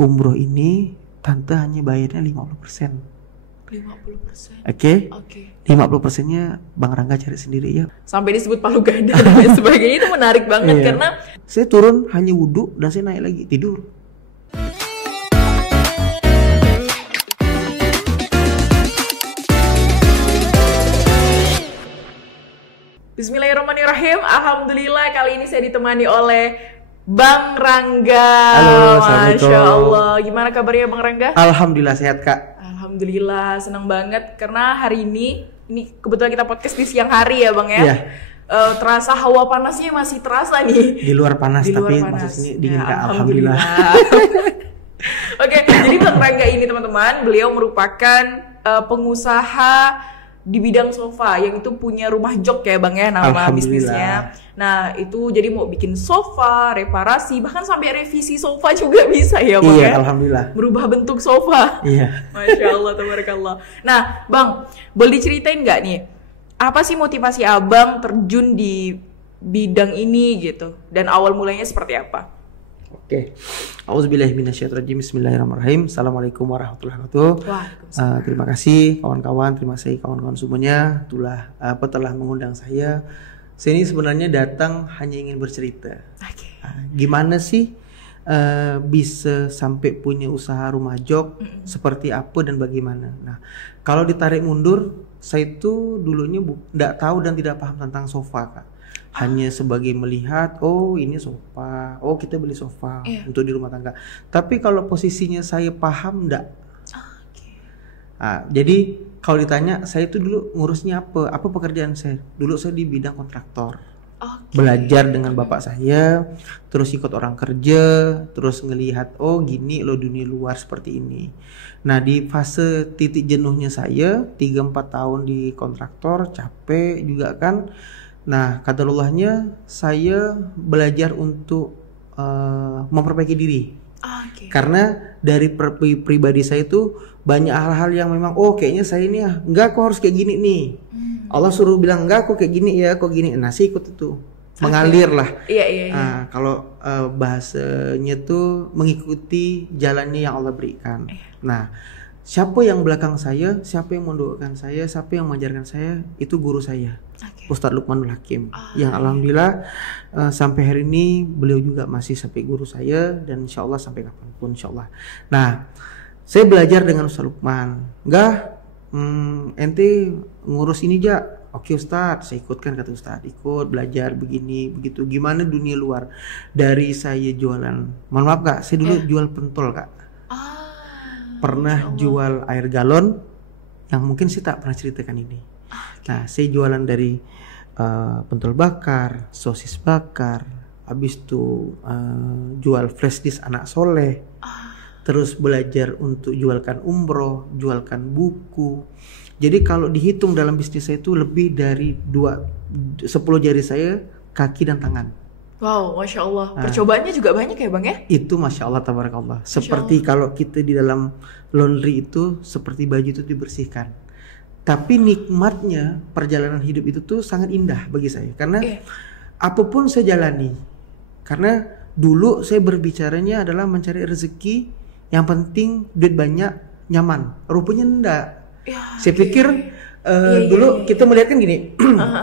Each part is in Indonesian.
umroh ini tante hanya bayarnya 50%. 50%. Oke? Oke. 50%-nya Bang Rangga cari sendiri ya. Sampai disebut palu gada dan lain sebagainya, itu menarik banget Iya. karena Saya turun hanya wudhu dan saya naik lagi tidur. Bismillahirrahmanirrahim. Alhamdulillah kali ini saya ditemani oleh Bang Rangga. Halo, Assalamualaikum. Masya Allah. Gimana kabarnya Bang Rangga? Alhamdulillah sehat Kak. Alhamdulillah, senang banget karena hari ini kebetulan kita podcast di siang hari ya Bang ya. Iya. Terasa hawa panasnya masih terasa nih. Di luar panas Di luar tapi panas. maksud sini dingin Ya, Kak. Alhamdulillah. Oke, jadi Bang Rangga ini teman-teman, beliau merupakan pengusaha di bidang sofa yang itu punya rumah jok ya Bang ya, nama Alhamdulillah. bisnisnya. Nah itu jadi mau bikin sofa, reparasi, bahkan sampai revisi sofa juga bisa ya Bang Iya, ya. alhamdulillah. Merubah bentuk sofa. Iya. Masya Allah, tabarakallah. Nah Bang, boleh diceritain nggak nih, apa sih motivasi Abang terjun di bidang ini gitu, dan awal mulanya seperti apa? Oke. Auzubillahi minasyaitonirrajim. Bismillahirrahmanirrahim. Assalamualaikum warahmatullahi wabarakatuh. Waalaikumsalam. Terima kasih kawan-kawan, terima kasih kawan-kawan semuanya telah mengundang saya. Saya ini sebenarnya datang hanya ingin bercerita. Oke. Gimana sih bisa sampai punya usaha rumah jok, seperti apa dan bagaimana. Nah, kalau ditarik mundur, saya itu dulunya tidak tahu dan tidak paham tentang sofa Kak. Hanya sebagai melihat, oh ini sofa, oh kita beli sofa untuk di rumah tangga. Tapi kalau posisinya saya paham enggak. Jadi kalau ditanya, saya itu dulu ngurusnya apa pekerjaan saya? Dulu saya di bidang kontraktor. Belajar dengan bapak saya, terus ikut orang kerja, terus ngelihat, oh gini loh dunia luar seperti ini. Nah di fase titik jenuhnya saya 3-4 tahun di kontraktor, capek juga kan. Nah qadarullahnya saya belajar untuk memperbaiki diri. Karena dari pribadi saya itu banyak hal-hal yang memang kayaknya saya ini enggak, kok harus kayak gini nih. Allah suruh bilang enggak, kok kayak gini ya, kok gini. Nah saya ikut itu, mengalir lah. Iya. Kalau bahasanya tuh mengikuti jalannya yang Allah berikan. Nah siapa yang belakang saya, siapa yang mendoakan saya, siapa yang mengajarkan saya, itu guru saya, Ustadz Luqmanul Hakim. Yang alhamdulillah sampai hari ini beliau juga masih sampai guru saya, dan insya Allah sampai kapanpun insya Allah. Nah saya belajar dengan Ustadz Luqman. Ente ngurus ini aja. Oke Ustadz, saya ikutkan, kata Ustadz. Ikut belajar begini begitu. Gimana dunia luar. Dari saya jualan, mohon maaf Kak, saya dulu jual pentol Kak. Pernah jual air galon, yang mungkin saya tak pernah ceritakan ini. Nah saya jualan dari pentol bakar, sosis bakar, habis itu jual flash disk anak soleh, terus belajar untuk jualkan umroh, jualkan buku. Jadi kalau dihitung dalam bisnis saya itu lebih dari 10 jari saya, kaki dan tangan. Wow, Masya Allah. Percobaannya juga banyak ya Bang ya? Itu Masya Allah, tabarakallah. Seperti kalau kita di dalam laundry itu, seperti baju itu dibersihkan. Tapi nikmatnya perjalanan hidup itu tuh sangat indah bagi saya. Karena apapun saya jalani. Karena dulu saya berbicaranya adalah mencari rezeki, yang penting duit banyak, nyaman. Rupanya enggak. Saya pikir dulu kita melihat kan gini,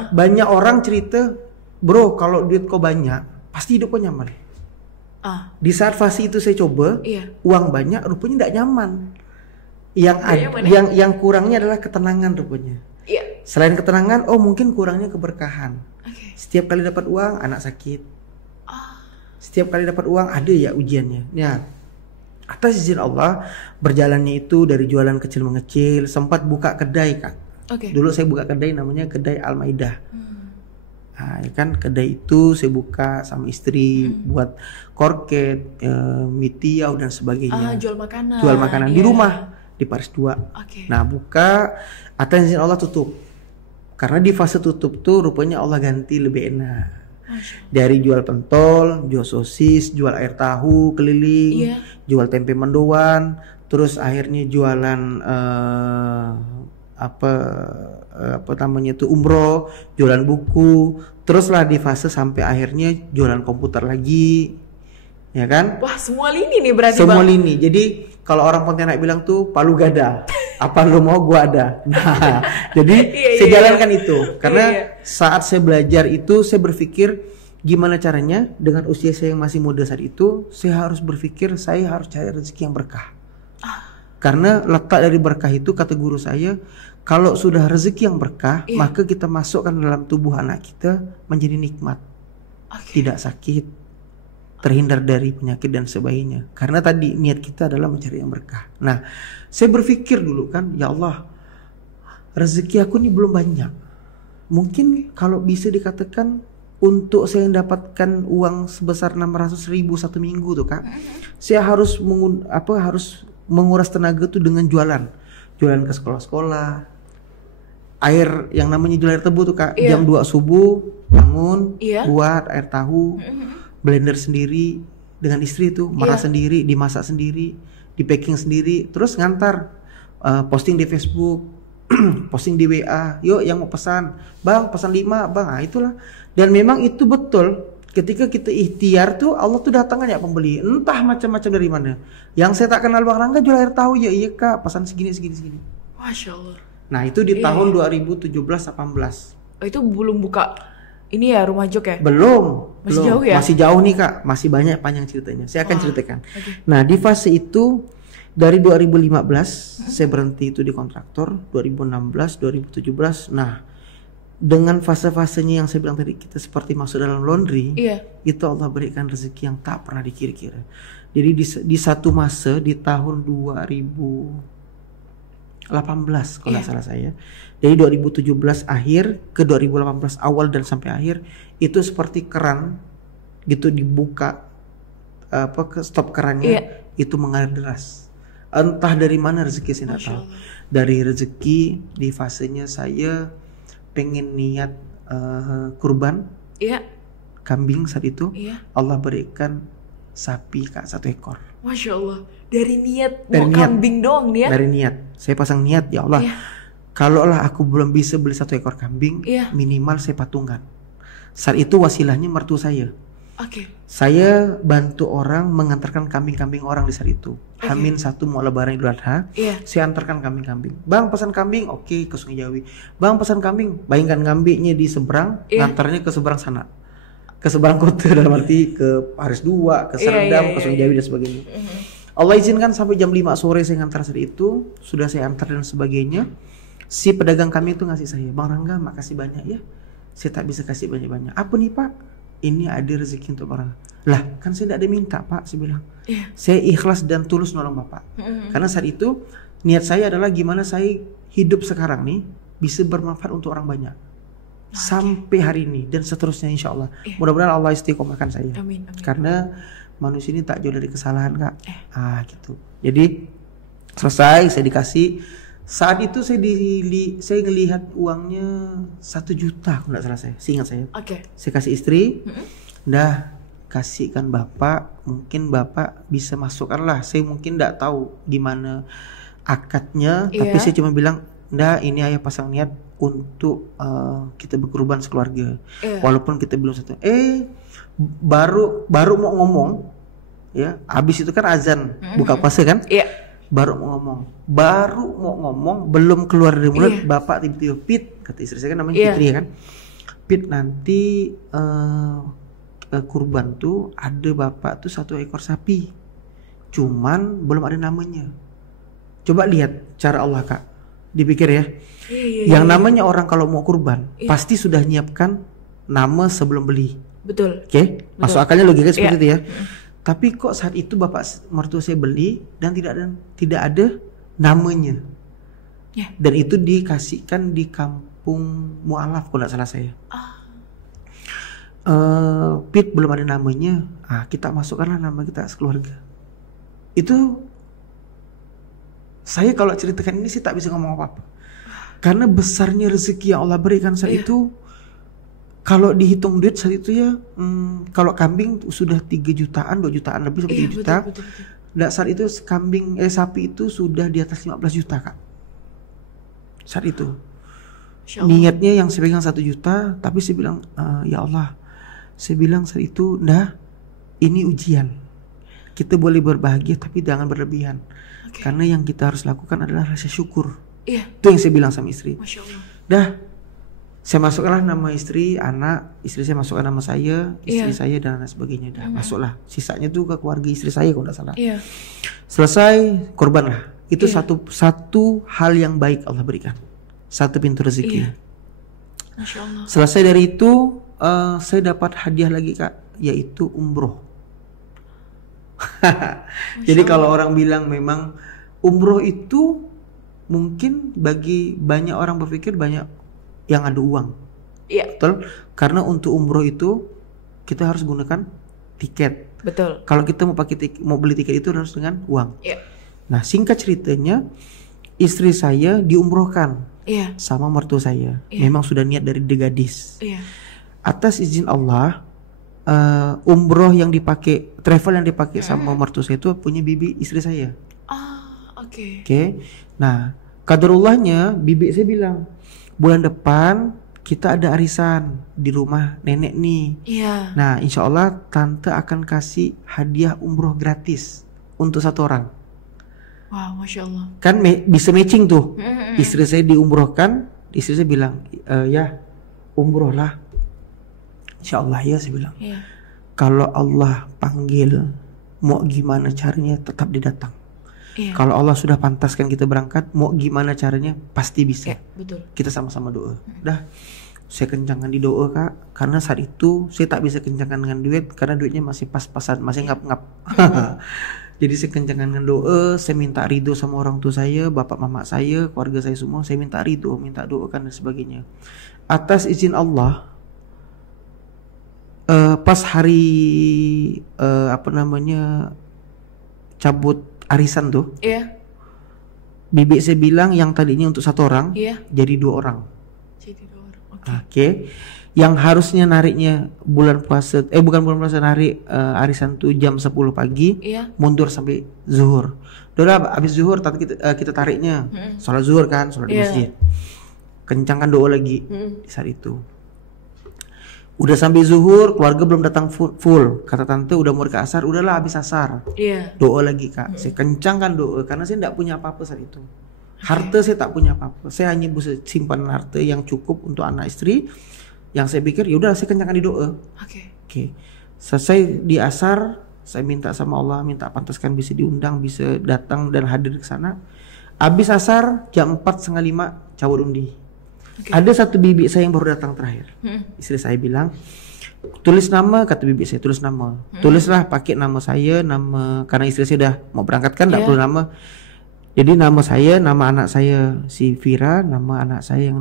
banyak orang cerita, bro kalau duit kau banyak pasti hidup kau nyaman. Di saat fase itu saya coba, uang banyak, rupanya tidak nyaman. Yang kurangnya adalah ketenangan rupanya. Selain ketenangan, mungkin kurangnya keberkahan. Setiap kali dapat uang, anak sakit. Setiap kali dapat uang ada ya ujiannya. Ya, atas izin Allah, berjalannya itu dari jualan kecil mengecil, sempat buka kedai Kak. Dulu saya buka kedai namanya kedai Al-Maidah. Nah, ya kan kedai itu saya buka sama istri buat korket, mitiau dan sebagainya. Jual makanan. Jual makanan di rumah di Paris 2. Nah buka, atas izin Allah tutup. Karena di fase tutup tuh rupanya Allah ganti lebih enak. Dari jual pentol, jual sosis, jual air tahu keliling, jual tempe mendoan, terus akhirnya jualan apa namanya itu umroh, jualan buku, teruslah di fase sampai akhirnya jualan komputer lagi, ya kan? Wah, semua lini nih berarti Semua Bang. lini. Jadi kalau orang Pontianak bilang tuh palu gada. Apa lu mau gua ada. Nah, jadi saya jalankan itu. Karena saat saya belajar itu saya berpikir gimana caranya dengan usia saya yang masih muda saat itu, saya harus berpikir saya harus cari rezeki yang berkah. Karena letak dari berkah itu kata guru saya, kalau sudah rezeki yang berkah, maka kita masukkan dalam tubuh anak kita menjadi nikmat. Tidak sakit, terhindar dari penyakit dan sebagainya. Karena tadi niat kita adalah mencari yang berkah. Nah, saya berpikir dulu kan, ya Allah, rezeki aku ini belum banyak. Mungkin kalau bisa dikatakan untuk saya dapatkan uang sebesar 600.000 satu minggu tuh Kak, saya harus harus menguras tenaga tuh dengan jualan ke sekolah-sekolah. Air yang namanya jual air tebu tuh Kak, jam 2 subuh bangun, buat air tahu, blender sendiri dengan istri tuh, merah sendiri, dimasak sendiri, di packing sendiri, terus ngantar, posting di Facebook, posting di WA, yuk yang mau pesan, bang pesan 5 bang, nah itulah. Dan memang itu betul, ketika kita ikhtiar tuh Allah tuh datangkan ya pembeli, entah macam-macam dari mana. Yang saya tak kenal Bang Rangga jual air tahu, ya iya Kak, pesan segini. Masya Allah. Nah itu di tahun 2017-18. Itu belum buka ini ya rumah jok ya? Belum. Masih jauh ya? Masih jauh nih Kak, masih banyak panjang ceritanya. Saya akan ceritakan. Nah di fase itu dari 2015 saya berhenti itu di kontraktor, 2016, 2017. Nah dengan fase-fasenya yang saya bilang tadi, kita seperti masuk dalam laundry, itu Allah berikan rezeki yang tak pernah dikira-kira. Jadi di satu masa di tahun 2018 kalau nggak salah saya, dari 2017 akhir ke 2018 awal dan sampai akhir, itu seperti keran gitu dibuka, stop kerannya, itu mengalir deras. Entah dari mana rezeki saya nggak tahu. Dari rezeki di fasenya saya pengen niat kurban kambing saat itu, Allah berikan sapi Kak 1 ekor. Masya Allah, dari niat mau kambing doang dia? Dari niat, saya pasang niat, ya Allah, kalaulah aku belum bisa beli 1 ekor kambing, minimal saya patungan. Saat itu wasilahnya mertua saya. Saya bantu orang mengantarkan kambing-kambing orang di saat itu. Hamin 1 mau lebaran Idul Adha, saya antarkan kambing-kambing. Bang pesan kambing, oke, ke Sungai Jawi. Bang pesan kambing, bayangkan kambingnya di seberang, ngantarnya ke seberang sana, ke seberang kota, dalam arti ke Paris 2, ke Serendam, ke Sungai Jawi dan sebagainya. Allah izinkan sampai jam 5 sore saya ngantar saat itu, sudah saya antar dan sebagainya. Si pedagang kami itu ngasih saya, Bang Rangga makasih banyak ya, saya tak bisa kasih banyak-banyak. Apa nih Pak? Ini ada rezeki untuk orang. Lah kan saya tidak ada minta Pak, saya bilang. Saya ikhlas dan tulus nolong Bapak. Karena saat itu niat saya adalah gimana saya hidup sekarang nih bisa bermanfaat untuk orang banyak. Sampai hari ini dan seterusnya insya Allah. Mudah-mudahan Allah istiqomahkan saya. Amin. Karena manusia ini tak jauh dari kesalahan Kak. Gitu. Jadi selesai saya dikasih. Saat itu saya ngelihat uangnya 1 juta, kalau nggak salah saya, seingat saya. Saya kasih istri, kasihkan Bapak, mungkin Bapak bisa masukkan lah. Saya mungkin nggak tahu gimana akadnya, tapi saya cuma bilang, ini ayah pasang niat untuk kita berkurban sekeluarga, walaupun kita belum satu. Baru mau ngomong, ya, habis itu kan azan buka puasa kan? Baru mau ngomong, belum keluar dari mulut, Bapak tiba-tiba, Pit, kata istri saya kan namanya Fitri ya kan, Pit nanti kurban tuh ada Bapak tuh 1 ekor sapi, cuman belum ada namanya. Coba lihat cara Allah Kak, dipikir ya, yang namanya orang kalau mau kurban pasti sudah nyiapkan nama sebelum beli. Betul. Masuk akalnya logika seperti itu ya. Tapi kok saat itu Bapak mertua saya beli dan tidak ada namanya. Dan itu dikasihkan di kampung mualaf kalau tidak salah saya. Pit belum ada namanya. Kita masukkanlah nama kita sekeluarga. Itu saya kalau ceritakan ini sih tak bisa ngomong apa-apa. Karena besarnya rezeki yang Allah berikan saat itu. Kalau dihitung duit saat itu ya, kalau kambing sudah 3 jutaan, 2 jutaan lebih sampai 3 juta. Betul. Saat itu sapi itu sudah di atas 15 juta Kak. Saat itu. Niatnya yang saya pegang 1 juta, tapi saya bilang, ya Allah, saya bilang saat itu, ini ujian. kita boleh berbahagia tapi jangan berlebihan. Oke. Karena yang kita harus lakukan adalah rasa syukur. Iya. Itu yang saya bilang sama istri. Masya Allah. Dah, saya masuklah nama istri, anak, istri saya masukkan nama saya, istri Iya. saya dan lain sebagainya. Dah, masuklah. Sisanya tuh ke keluarga istri saya kalau tidak salah. Iya. Selesai, korbanlah. Itu Iya. satu hal yang baik Allah berikan. Satu pintu rezeki. Iya. Masya Allah. Selesai dari itu, saya dapat hadiah lagi Kak, yaitu umroh. Jadi kalau orang bilang memang umroh itu mungkin bagi banyak orang berpikir banyak yang ada uang. Iya. Betul? Karena untuk umroh itu kita harus gunakan tiket. Betul. Kalau kita mau beli tiket itu harus dengan uang. Iya. Nah, singkat ceritanya, istri saya diumrohkan Iya. sama mertua saya. Iya. Memang sudah niat dari gadis. Iya. Atas izin Allah, umroh yang dipakai, travel yang dipakai sama mertua saya itu punya bibi istri saya. Oke. Oke. Nah, qadarullahnya bibi saya bilang, bulan depan kita ada arisan di rumah nenek nih. Iya. Nah, insya Allah tante akan kasih hadiah umroh gratis untuk satu orang. Wow, Masya Allah. Kan bisa matching tuh. Istri saya diumrohkan, istri saya bilang, ya umroh lah. Insya Allah ya, saya bilang. Iya. Kalau Allah panggil, mau gimana caranya tetap didatang. Iya. Kalau Allah sudah pantaskan kita berangkat, mau gimana caranya pasti bisa. Iya, betul. Kita sama-sama doa. Dah, saya kencangkan di doa Kak, karena saat itu saya tak bisa kencangkan dengan duit karena duitnya masih pas-pasan, masih ngap-ngap. Jadi saya kencangkan dengan doa, saya minta ridho sama orang tua saya, bapak mama saya, keluarga saya semua, saya minta ridho, minta doakan dan sebagainya. Atas izin Allah, pas hari cabut arisan tuh, Iya. bibi saya bilang yang tadinya untuk satu orang, Iya. jadi 2 orang. Jadi 2 orang. Oke. Oke. Yang harusnya nariknya bulan puasa, bukan bulan puasa, narik arisan tuh jam 10 pagi, Iya. mundur sampai zuhur. Udah habis zuhur tadi kita tariknya. Sholat zuhur kan, sholat di Iya. masjid. Kencangkan doa lagi di saat itu. Udah sampai zuhur, keluarga belum datang full. Kata tante udah mau ke asar, udahlah habis asar. Iya. Doa lagi Kak. Saya kencangkan doa karena saya tidak punya apa-apa saat itu. Harta saya tak punya apa-apa. Saya hanya bisa simpan harta yang cukup untuk anak istri. Yang saya pikir ya udah saya kencangkan di doa. Oke. Oke. Selesai di asar, saya minta sama Allah, minta pantaskan bisa diundang, bisa datang dan hadir ke sana. Habis asar jam 4:30 cabut undi. Oke. Ada satu bibi saya yang baru datang terakhir. Istri saya bilang, tulis nama, kata bibi saya, tulis nama. Tulislah pakai nama saya, nama, karena istri saya udah mau berangkat kan, tidak Iya. perlu nama. Jadi nama saya, nama anak saya si Vira, nama anak saya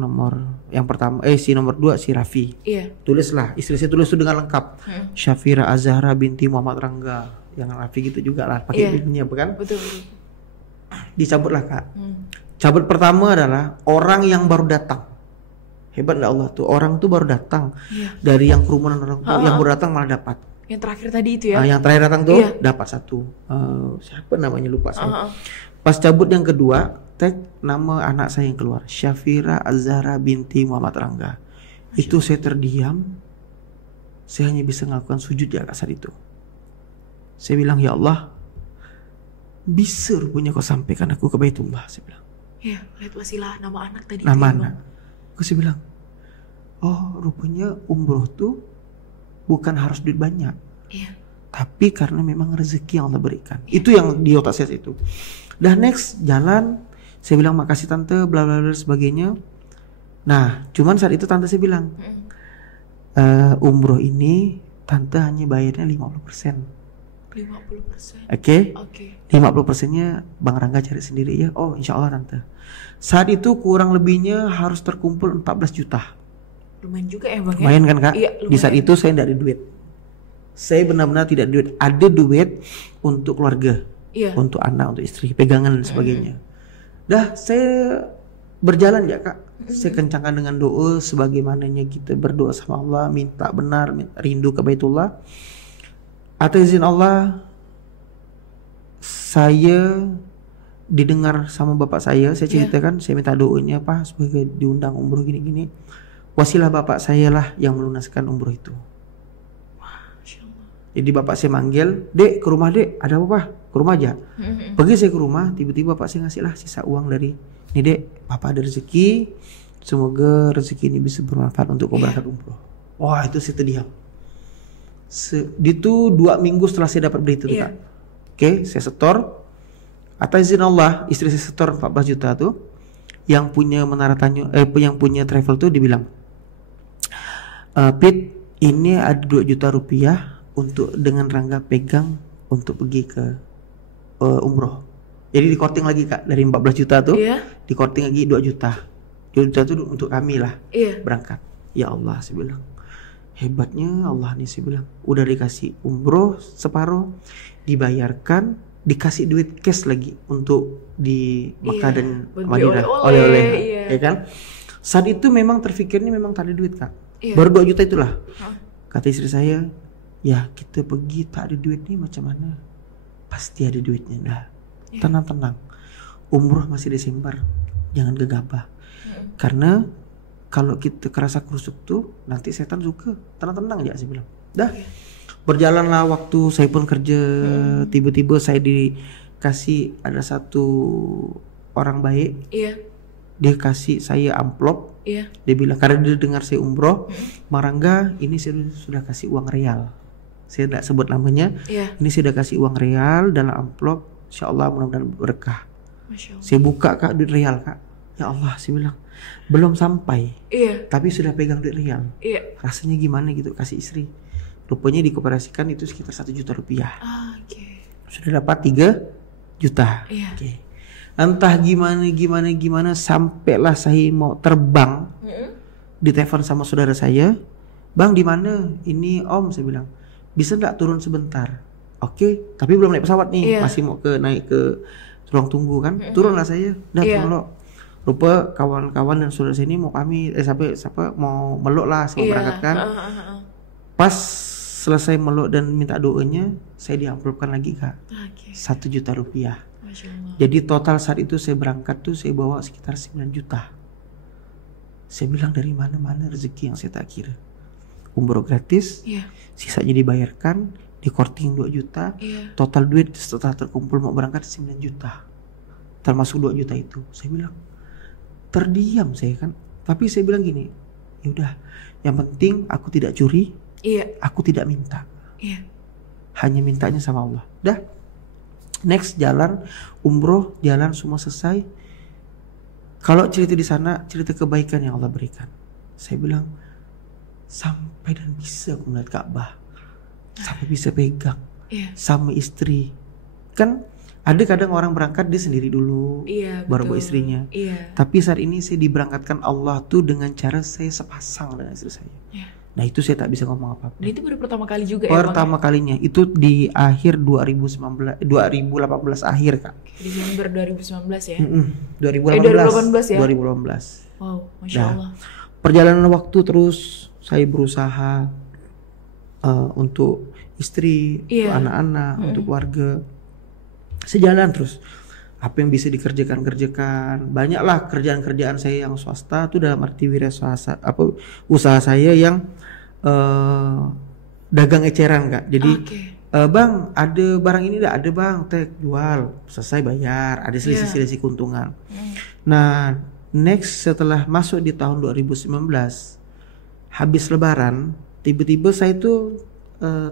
yang pertama, si nomor 2 si Raffi. Iya. Tulislah, istri saya tulis itu dengan lengkap. Syafira Azhara binti Muhammad Rangga. Yang Raffi gitu juga lah, pakai Iya. bibinya bukan? Betul, betul. Dicabutlah Kak. Cabut pertama adalah orang yang baru datang. Hebat enggak Allah tuh, orang tuh baru datang. Iya. Dari yang kerumunan orang tuh, yang baru datang malah dapat. Yang terakhir tadi itu ya. Yang terakhir datang tuh Iya. dapat satu. Siapa namanya lupa saya. Pas cabut yang kedua, tag nama anak saya yang keluar, Syafira Azhara binti Muhammad Rangga. Itu saya terdiam. Saya hanya bisa melakukan sujud di saat itu. Saya bilang, ya Allah, bisa rupanya kau sampaikan aku ke Baitullah. Saya bilang. Iya, lihat wasilah nama anak tadi. Nama itu ya, anak. Aku sih bilang, oh rupanya umroh tuh bukan harus duit banyak, Iya. tapi karena memang rezeki yang Allah berikan. Itu yang di otak saya itu. Dah next jalan, saya bilang makasih tante, bla bla bla sebagainya. Nah, cuman saat itu tante saya bilang, umroh ini tante hanya bayarnya 50%. 50%. Oke? Oke. 50%-nya Bang Rangga cari sendiri ya. Oh, insya Allah tante. Saat itu kurang lebihnya harus terkumpul 14 juta. Lumayan juga ya Bang ya. Lumayan kan Kak? Iya, Di saat lumayan. itu saya tidak ada duit. Saya benar-benar tidak ada duit. Ada duit untuk keluarga, Iya. untuk anak, untuk istri, pegangan dan sebagainya. Dah saya berjalan ya Kak. Saya kencangkan dengan doa sebagaimananya kita berdoa sama Allah, minta benar, rindu ke Baitullah. Atas izin Allah, saya didengar sama bapak saya ceritakan, saya minta doanya Pak sebagai diundang umroh gini-gini. Wasilah bapak saya lah yang melunaskan umroh itu. Masya Allah. Jadi bapak saya manggil, "Dek, ke rumah Dek, ada apa Pak? Ke rumah aja." Pergi saya ke rumah, tiba-tiba bapak saya ngasih lah sisa uang dari, "Nih Dek, Papa ada rezeki, semoga rezeki ini bisa bermanfaat untuk kau berangkat umroh." Wah, itu saya terdiam. Itu 2 minggu setelah saya dapat berita itu Kak. Oke, saya setor. Atas izin Allah, istri saya setor 14 juta tuh. Yang punya Menara Tanjung, yang punya travel tuh dibilang, "Pit, ini ada 2 juta rupiah untuk dengan Rangga pegang untuk pergi ke umroh." Jadi di korting lagi Kak, dari 14 juta tuh di korting lagi 2 juta. 2 juta tuh untuk kami lah berangkat. Ya Allah, saya bilang, hebatnya Allah nih, saya bilang. Udah dikasih umroh separuh, dibayarkan, dikasih duit cash lagi untuk di Makkah dan Madinah, oleh-oleh, ya kan? Saat itu memang terfikirnya memang tak ada duit Kak. Baru 2 juta itulah. Kata istri saya, "Ya kita pergi tak ada duit nih macam mana? Pasti ada duitnya dah. Tenang-tenang. Umroh masih Desember, jangan gegabah. Karena kalau kita kerasa kerusuk tuh nanti setan suka. Tenang-tenang aja," saya bilang. Dah. Berjalanlah waktu, saya pun kerja. Tiba-tiba saya dikasih, ada satu orang baik. Dia kasih saya amplop. Dia bilang, karena dia dengar saya umroh, "Bang Rangga, ini saya sudah kasih uang real." Saya tidak sebut namanya. Ini saya sudah kasih uang real dalam amplop. Insya Allah mudah-mudahan berkah. Saya buka Kak, duit real Kak. Ya Allah, saya bilang, belum sampai. Tapi sudah pegang duit real. Rasanya gimana gitu, kasih istri. Rupanya dikoperasikan itu sekitar 1 juta rupiah. Sudah dapat 3 juta. Entah gimana sampailah saya mau terbang. Ditelepon sama saudara saya, "Bang, di mana?" "Ini Om," saya bilang. "Bisa enggak turun sebentar?" Oke, tapi belum naik pesawat nih, masih mau naik ke ruang tunggu kan. Turunlah saya. Turun lo. Rupa kawan-kawan dan saudara saya ini mau kami siapa mau meluk lah, saya berangkatkan. Pas selesai meluk dan minta doanya, saya diamplopkan lagi Kak. 1 juta rupiah. Jadi total saat itu saya berangkat tuh saya bawa sekitar 9 juta. Saya bilang, dari mana rezeki yang saya tak kira. Umroh gratis, sisanya dibayarkan, di korting 2 juta, total duit setelah terkumpul mau berangkat 9 juta. Termasuk 2 juta itu. Saya bilang, terdiam saya kan. Tapi saya bilang gini, ya udah, yang penting aku tidak curi. Aku tidak minta. Hanya mintanya sama Allah. Dah. Next jalan umroh, jalan semua selesai. Kalau cerita di sana, cerita kebaikan yang Allah berikan. Saya bilang, sampai dan bisa aku melihat Ka'bah. Sampai bisa pegang sama istri. Kan ada kadang orang berangkat dia sendiri dulu, baru bawa istrinya. Tapi saat ini saya diberangkatkan Allah tuh dengan cara saya sepasang dengan istri saya. Nah itu saya tak bisa ngomong apa-apa. Dan itu baru pertama kali juga pertama kalinya. Itu di akhir 2018 akhir Kak. Desember 2019 ya? 2018 ya? 2018. Wow, Masya Allah. Perjalanan waktu terus saya berusaha untuk istri, untuk anak-anak, untuk keluarga. Sejalan terus. Apa yang bisa kerjakan. Banyaklah kerjaan-kerjaan saya yang swasta tuh, dalam arti wirausaha, usaha saya yang dagang eceran Kak. Jadi "Bang, ada barang ini enggak?" "Ada Bang, teh jual." Selesai bayar, ada selisih keuntungan. Nah, next setelah masuk di tahun 2019, habis lebaran, tiba-tiba saya tuh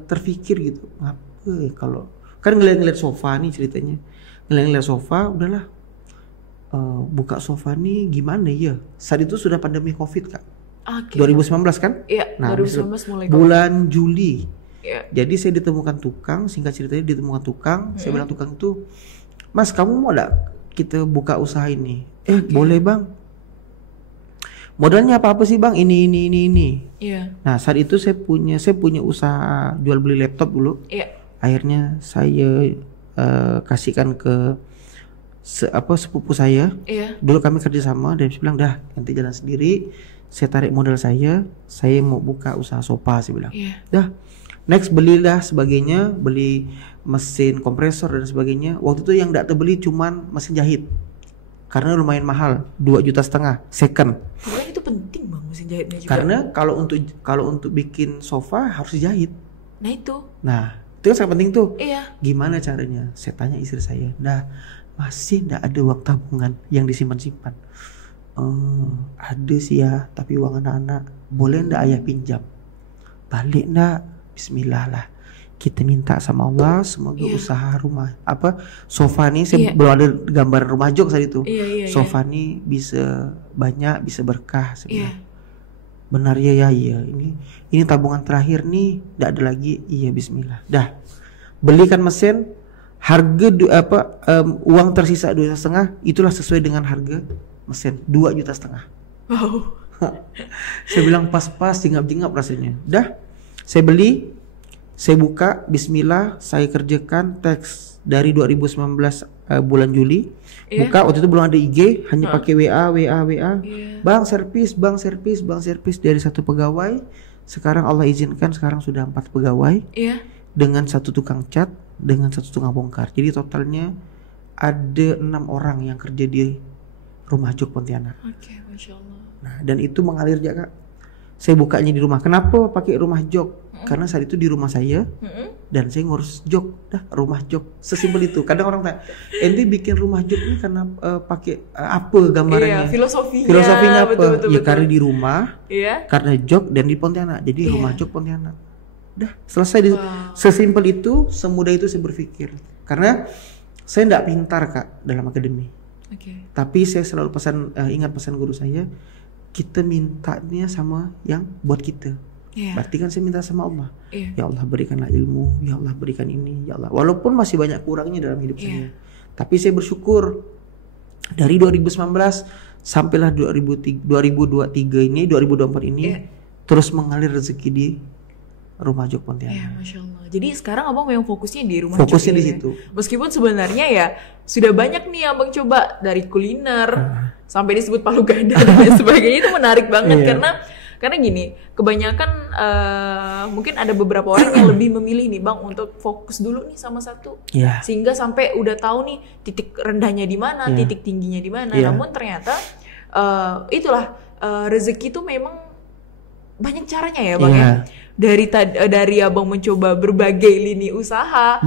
terfikir gitu, ngapa kalau kan ngeliat sofa nih ceritanya. Ngeliat sofa, udahlah buka sofa nih gimana ya. Saat itu sudah pandemi Covid Kak. 2019 kan? Nah, 2019 mulai bulan Juli. Jadi saya ditemukan tukang, singkat ceritanya ditemukan tukang. Saya bilang tukang itu, "Mas, kamu mau enggak kita buka usaha ini?" "Boleh Bang." "Modalnya apa sih Bang?" Ini. Nah, saat itu saya punya usaha jual beli laptop dulu. Akhirnya saya kasihkan ke sepupu saya. Dulu kami kerjasama, dan saya bilang, "Dah, nanti jalan sendiri." Saya tarik modal saya mau buka usaha sofa, saya bilang. Dah. Next belilah sebagainya, beli mesin kompresor dan sebagainya. Waktu itu yang tidak terbeli cuman mesin jahit. Karena lumayan mahal, 2,5 juta second. Makanya itu penting Bang, mesin jahitnya juga. Karena kalau untuk bikin sofa harus dijahit. Nah itu. Nah itu kan sangat penting tuh. Iya. Gimana caranya? Saya tanya istri saya, nah masih nggak ada uang tabungan yang disimpan-simpan? Ada sih ya, tapi uang anak-anak. Boleh ndak ayah pinjam? Balik ndak? Bismillah lah. Kita minta sama Allah semoga usaha rumah sofa nih saya belum ada gambar rumah jok tadi tuh. Sofa nih bisa banyak, bisa berkah sebenarnya. Benar ya ini tabungan terakhir nih, ndak ada lagi. Iya bismillah. Dah. Belikan mesin, harga uang tersisa 2,5 itulah sesuai dengan harga mesin 2,5 juta. Wow. Saya bilang pas-pas, jingap-jingap rasanya. Dah, saya beli, saya buka, bismillah, saya kerjakan teks dari 2019 bulan Juli. Buka, waktu itu belum ada IG, hanya pakai WA. Bang servis dari 1 pegawai. Sekarang Allah izinkan sekarang sudah 4 pegawai. Dengan 1 tukang cat, dengan 1 tukang bongkar. Jadi totalnya ada 6 orang yang kerja di rumah jok Pontianak. Oke, Masya Allah. Nah, dan itu mengalir ya Kak. Saya bukanya di rumah. Kenapa pakai rumah jok? Karena saat itu di rumah saya dan saya ngurus jok. Dah, rumah jok. Sesimpel itu. Kadang orang tanya, ente bikin rumah jok ini karena pakai apa gambarannya? Filosofinya apa? Betul. Karena di rumah, karena jok dan di Pontianak. Jadi rumah jok Pontianak. Dah, selesai. Sesimpel itu, semudah itu saya berpikir. Karena saya tidak pintar Kak dalam akademi. Tapi saya selalu ingat pesan guru saya, kita mintanya sama yang buat kita. Berarti kan saya minta sama Allah. Ya Allah berikanlah ilmu, ya Allah berikan ini, ya Allah. Walaupun masih banyak kurangnya dalam hidup saya. Tapi saya bersyukur dari 2019 sampailah 2023 ini, 2024 ini terus mengalir rezeki di rumah jok Pontianak. Masya Allah. Jadi sekarang abang memang fokusnya di rumah jok. Fokusnya di situ. Meskipun sebenarnya ya sudah banyak nih abang coba dari kuliner sampai disebut palu gada dan lain sebagainya. Itu menarik banget karena gini, kebanyakan mungkin ada beberapa orang yang lebih memilih nih bang untuk fokus dulu nih sama satu, sehingga sampai udah tahu nih titik rendahnya di mana, titik tingginya di mana. Namun ternyata itulah rezeki itu memang banyak caranya ya bang ya. Dari abang mencoba berbagai lini usaha,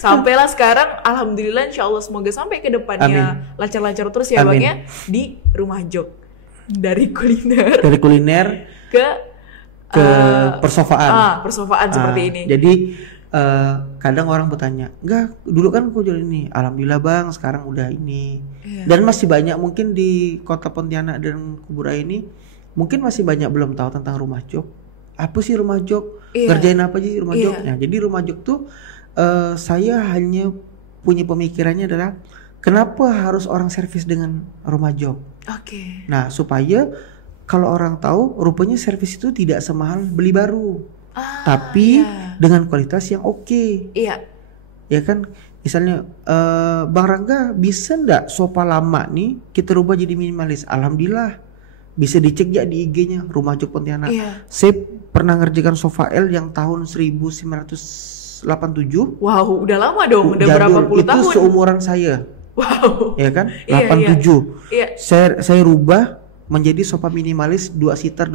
sampailah sekarang alhamdulillah insyaallah semoga sampai ke depannya lancar-lancar terus ya bang ya di rumah jok. Dari kuliner ke persofaan seperti ini. Jadi kadang orang bertanya, enggak dulu kan aku jual ini, alhamdulillah bang sekarang udah ini. Dan masih banyak mungkin di kota Pontianak dan Kuburaya ini mungkin masih banyak belum tahu tentang rumah jok. Apa sih rumah jok? Kerjain apa sih rumah jok? Nah, jadi rumah jok tuh saya hanya punya pemikirannya adalah kenapa harus orang servis dengan rumah jok? Nah, supaya kalau orang tahu rupanya servis itu tidak semahal beli baru. Tapi dengan kualitas yang oke. Ya kan? Misalnya Bang Rangga bisa ndak sofa lama nih kita rubah jadi minimalis? Alhamdulillah. Bisa dicek ya di IG-nya Rumah Jok Pontianak. Saya pernah ngerjakan sofa L yang tahun 1987. Wow, udah lama dong, udah jadul. Berapa puluh tahun? Itu seumuran saya. Wow. Ya kan? 87. Saya rubah menjadi sofa minimalis 2 seater.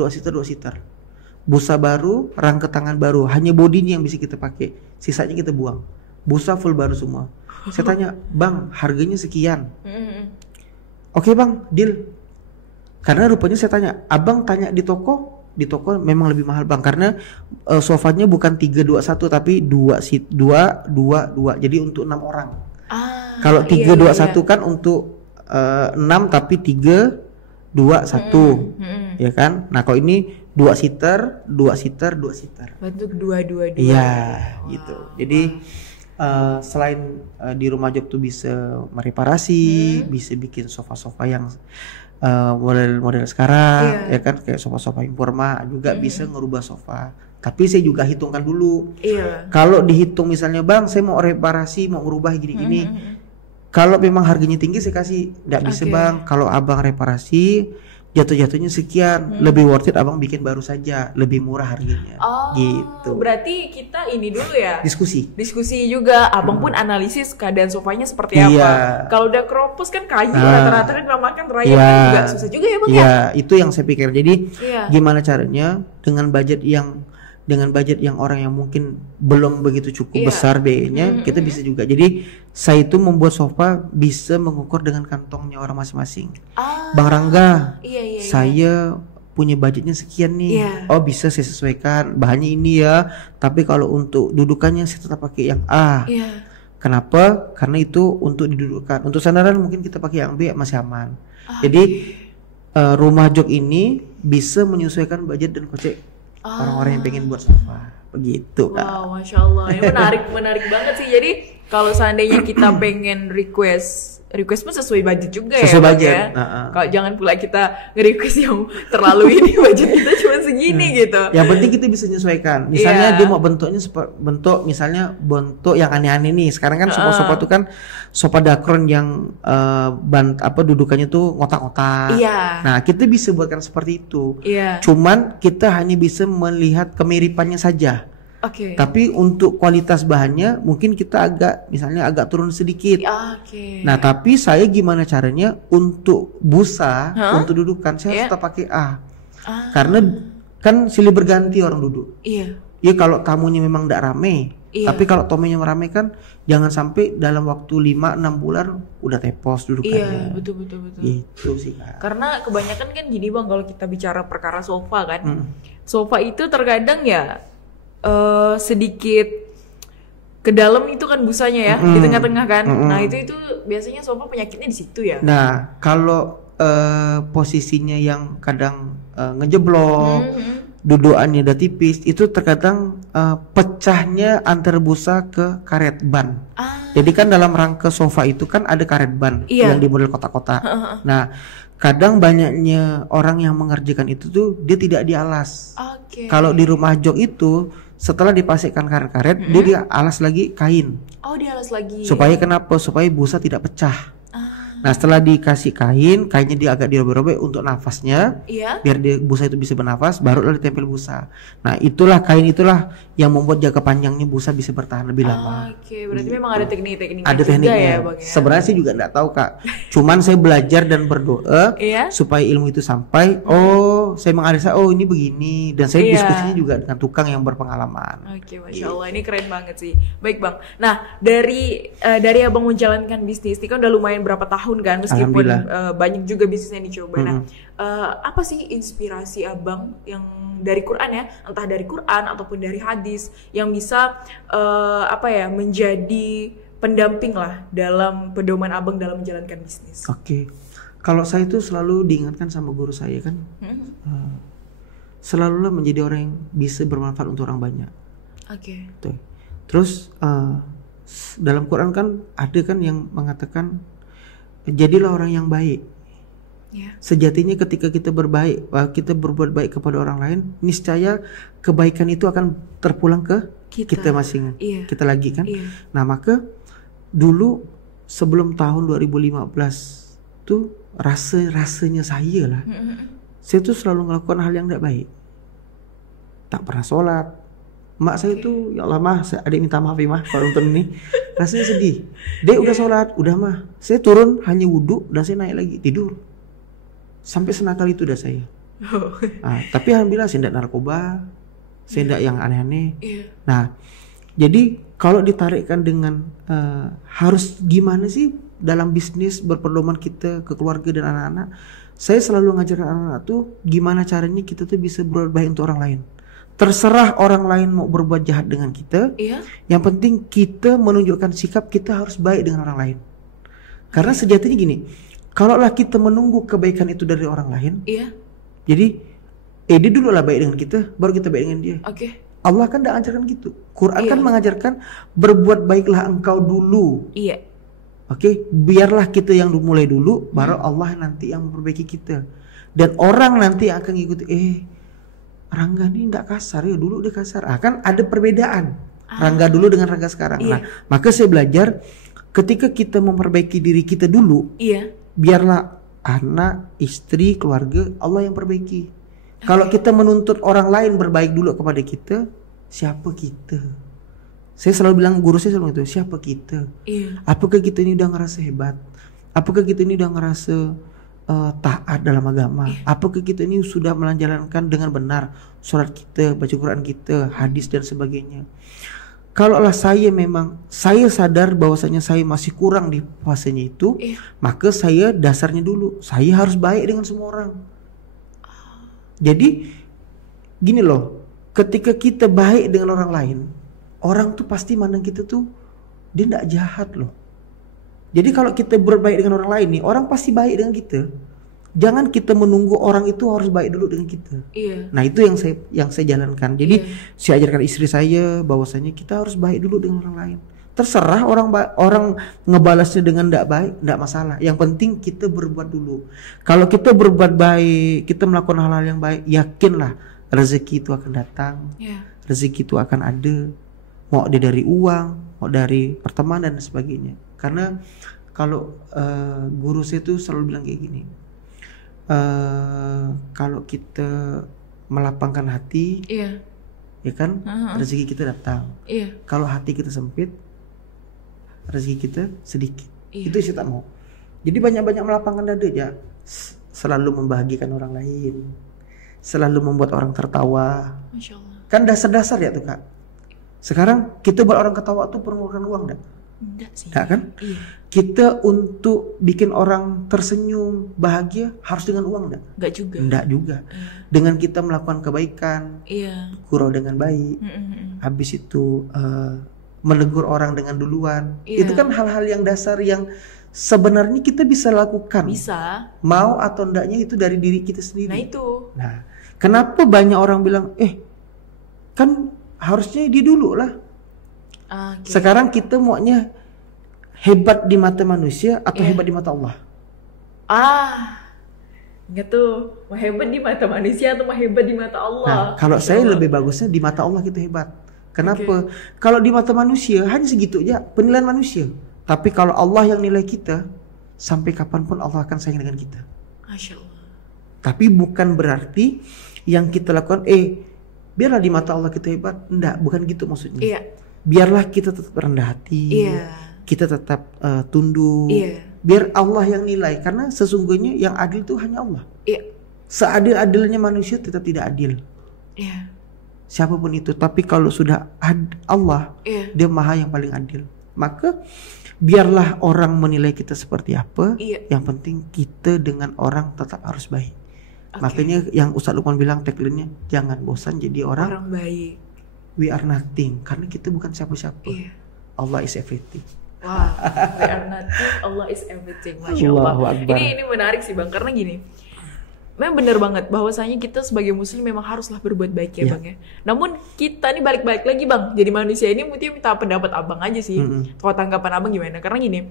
Busa baru, rangka tangan baru, hanya bodinya yang bisa kita pakai. Sisanya kita buang. Busa full baru semua. Saya tanya, "Bang, harganya sekian." Oke, Bang, deal. Karena rupanya saya tanya, abang tanya di toko memang lebih mahal bang, karena sofanya bukan 321 tapi 2. Jadi untuk 6 orang. Kalau 321 kan untuk 6 tapi 321, ya kan? Nah kalau ini 2 seater. Bentuk 222. Iya, gitu. Jadi selain di rumah jok tuh bisa mereparasi, bisa bikin sofa-sofa yang model sekarang, ya kan, kayak sofa-sofa informa juga bisa ngerubah sofa. Tapi saya juga hitungkan dulu. Kalau dihitung misalnya bang, saya mau reparasi, mau merubah gini-gini. Kalau memang harganya tinggi saya kasih, nggak bisa bang. Kalau abang reparasi jatuh-jatuhnya sekian, lebih worth it abang bikin baru saja, lebih murah harganya. Gitu. Berarti kita ini dulu ya. Diskusi juga, abang pun analisis keadaan sofanya seperti apa. Kalau udah keropos kan kayu, rata-rata kan makan rayap juga susah juga ya bang ya. Itu yang saya pikir. Jadi gimana caranya dengan budget yang dengan budget yang orang yang mungkin belum begitu cukup besar biayanya, kita bisa juga. Jadi saya itu membuat sofa bisa mengukur dengan kantongnya orang masing-masing. Bang Rangga, saya punya budgetnya sekian nih. Oh, bisa saya sesuaikan bahannya ini ya. Tapi kalau untuk dudukannya saya tetap pakai yang A. Kenapa? Karena itu untuk didudukkan. Untuk sandaran mungkin kita pakai yang B, masih aman. Jadi rumah jok ini bisa menyesuaikan budget dan kocek orang-orang yang pengen buat sofa. Begitu. Wow, Masya Allah. Ini menarik banget sih. Jadi kalau seandainya kita pengen request pun sesuai budget juga sesuai ya, budget. Kalau jangan pula kita nge-request yang terlalu ini, budget kita cuma segini gitu. Yang penting kita bisa menyesuaikan. Misalnya dia mau bentuknya misalnya bentuk yang aneh-aneh nih. Sekarang kan sofa-sofa itu kan sofa dakron yang dudukannya tuh ngotak-ngotak. Nah, kita bisa buatkan seperti itu. Cuman kita hanya bisa melihat kemiripannya saja. Tapi untuk kualitas bahannya mungkin kita agak turun sedikit. Nah, tapi saya gimana caranya untuk busa, untuk dudukan saya tetap pakai A. Karena kan silih berganti orang duduk. Ya kalau tamunya memang tidak rame. Tapi kalau tamunya merame kan jangan sampai dalam waktu 5-6 bulan udah tepos dudukannya. Betul. Gitu sih, Kak. Karena kebanyakan kan gini Bang, kalau kita bicara perkara sofa kan. Sofa itu terkadang ya sedikit ke dalam itu kan busanya ya, di tengah-tengah kan. Nah, itu biasanya sofa penyakitnya di situ ya. Nah, kalau posisinya yang kadang ngejeblok, dudukannya udah tipis, itu terkadang pecahnya antar busa ke karet ban. Jadi kan dalam rangka sofa itu kan ada karet ban yang di model kotak-kotak. Nah, kadang banyaknya orang yang mengerjakan itu tuh dia tidak dialas. Kalau di rumah jok itu setelah dipasangkan karet-karet, dia alas lagi kain. Dialas lagi. Supaya kenapa? Supaya busa tidak pecah. Nah, setelah dikasih kainnya dia agak dirobek-robek untuk nafasnya, biar busa itu bisa bernafas, barulah ditempel busa. Nah, kain itulah yang membuat jangka panjangnya busa bisa bertahan lebih lama. Berarti memang ada teknik-tekniknya. Ada tekniknya ya, Bang, ya? Sebenarnya sih juga nggak tahu, Kak. Cuman saya belajar dan berdoa supaya ilmu itu sampai. Saya menganalisa, ini begini, dan saya diskusinya juga dengan tukang yang berpengalaman. Masya Allah, ini keren banget sih. Baik Bang. Nah, dari Abang menjalankan bisnis ini kan udah lumayan berapa tahun kan, meskipun banyak juga bisnis yang dicoba. Nah, apa sih inspirasi Abang yang dari Quran ya, entah dari Quran ataupun dari hadis yang bisa menjadi pendamping lah dalam pedoman Abang dalam menjalankan bisnis? Kalau saya itu selalu diingatkan sama guru saya kan, selalulah menjadi orang yang bisa bermanfaat untuk orang banyak. Terus dalam Quran kan ada kan yang mengatakan jadilah orang yang baik. Sejatinya ketika kita berbuat baik kepada orang lain, niscaya kebaikan itu akan terpulang ke kita masing, kita lagi kan. Nah, maka dulu sebelum tahun 2015 tuh rasanya saya lah, saya tuh selalu melakukan hal yang tidak baik, tak pernah sholat. Mak saya tuh, ya Allah mah, adik minta maaf ya mah kalau nonton ini, rasanya sedih. Dia udah sholat, udah mah, saya turun hanya wudhu dan saya naik lagi tidur. Sampai senakal itu udah saya. Tapi alhamdulillah saya tidak narkoba, saya tidak yang aneh-aneh. Nah, jadi kalau ditarikkan dengan harus gimana sih dalam bisnis berpedoman kita ke keluarga dan anak-anak, saya selalu ngajarin anak-anak tuh gimana caranya kita tuh bisa berbuat baik untuk orang lain. Terserah orang lain mau berbuat jahat dengan kita, yang penting kita menunjukkan sikap kita harus baik dengan orang lain. Karena sejatinya gini, kalaulah kita menunggu kebaikan itu dari orang lain, jadi dia dulu lah baik dengan kita, baru kita baik dengan dia. Allah kan tidak ajarkan gitu. Quran kan mengajarkan berbuat baiklah engkau dulu. Biarlah kita yang mulai dulu, baru Allah nanti yang memperbaiki kita. Dan orang nanti akan ngikuti. Rangga nih tidak kasar ya, dulu dia kasar. Kan ada perbedaan Rangga dulu dengan Rangga sekarang. Nah, maka saya belajar ketika kita memperbaiki diri kita dulu, biarlah anak, istri, keluarga Allah yang perbaiki. Kalau kita menuntut orang lain berbaik dulu kepada kita, siapa kita? Saya selalu bilang, guru saya selalu itu, siapa kita? Apakah kita ini udah ngerasa hebat? Apakah kita ini udah ngerasa taat dalam agama. Apakah kita ini sudah menjalankan dengan benar sholat kita, baca Quran kita, hadis dan sebagainya. Kalaulah saya sadar bahwasanya saya masih kurang di fasenya itu, maka saya dasarnya dulu saya harus baik dengan semua orang. Jadi gini loh, ketika kita baik dengan orang lain, orang tuh pasti mandang kita tuh dia tidak jahat loh. Jadi kalau kita berbaik dengan orang lain nih, orang pasti baik dengan kita. Jangan kita menunggu orang itu harus baik dulu dengan kita. Nah itu yang saya jalankan. Jadi saya ajarkan istri saya bahwasanya kita harus baik dulu dengan orang lain. Terserah orang ngebalasnya dengan tidak baik, tidak masalah. Yang penting kita berbuat dulu. Kalau kita berbuat baik, kita melakukan hal-hal yang baik, yakinlah rezeki itu akan datang. Rezeki itu akan ada. Mau dia dari uang, mau dari pertemanan dan sebagainya. Karena kalau guru saya itu selalu bilang kayak gini, kalau kita melapangkan hati, ya kan, rezeki kita datang. Kalau hati kita sempit, rezeki kita sedikit. Itu saya tak mau. Jadi banyak-banyak melapangkan dada ya, selalu membahagiakan orang lain, selalu membuat orang tertawa. Masya Allah. Kan dasar-dasar ya tuh Kak. Sekarang kita buat orang ketawa tuh perlu mengeluarkan uang enggak? Enggak sih. Enggak kan? Kita untuk bikin orang tersenyum, bahagia harus dengan uang enggak? Enggak juga. Enggak juga. Dengan kita melakukan kebaikan, gurau dengan baik, habis itu menegur orang dengan duluan. Itu kan hal-hal yang dasar yang sebenarnya kita bisa lakukan. Bisa. Mau atau enggaknya itu dari diri kita sendiri. Nah itu. Nah, kenapa banyak orang bilang, kan harusnya dia dulu lah. Sekarang kita maunya hebat di mata manusia atau hebat di mata Allah? Enggak tuh, mau hebat di mata manusia atau mau hebat di mata Allah? Nah, kalau saya lebih bagusnya di mata Allah kita hebat. Kenapa? Kalau di mata manusia hanya segitu aja penilaian manusia. Tapi kalau Allah yang nilai kita, sampai kapanpun Allah akan sayang dengan kita. Masya Allah. Tapi bukan berarti yang kita lakukan, biarlah di mata Allah kita hebat. Enggak, bukan gitu maksudnya. Biarlah kita tetap rendah hati, kita tetap tunduk, biar Allah yang nilai. Karena sesungguhnya yang adil itu hanya Allah. Seadil-adilnya manusia tetap tidak adil. Siapapun itu. Tapi kalau sudah Allah, dia maha yang paling adil. Maka biarlah orang menilai kita seperti apa, yang penting kita dengan orang tetap harus baik. Makanya yang Ustaz Lukman bilang tagline-nya, jangan bosan jadi orang baik. We are nothing, karena kita bukan siapa-siapa. Allah is everything. Wah, we are nothing, Allah is everything. Masya Allah. Ini menarik sih Bang, karena gini, memang benar banget bahwasanya kita sebagai muslim memang haruslah berbuat baik ya Bang ya. Namun kita nih balik-balik lagi Bang, jadi manusia ini mungkin minta pendapat Abang aja sih. Kalau tanggapan Abang gimana? Karena gini,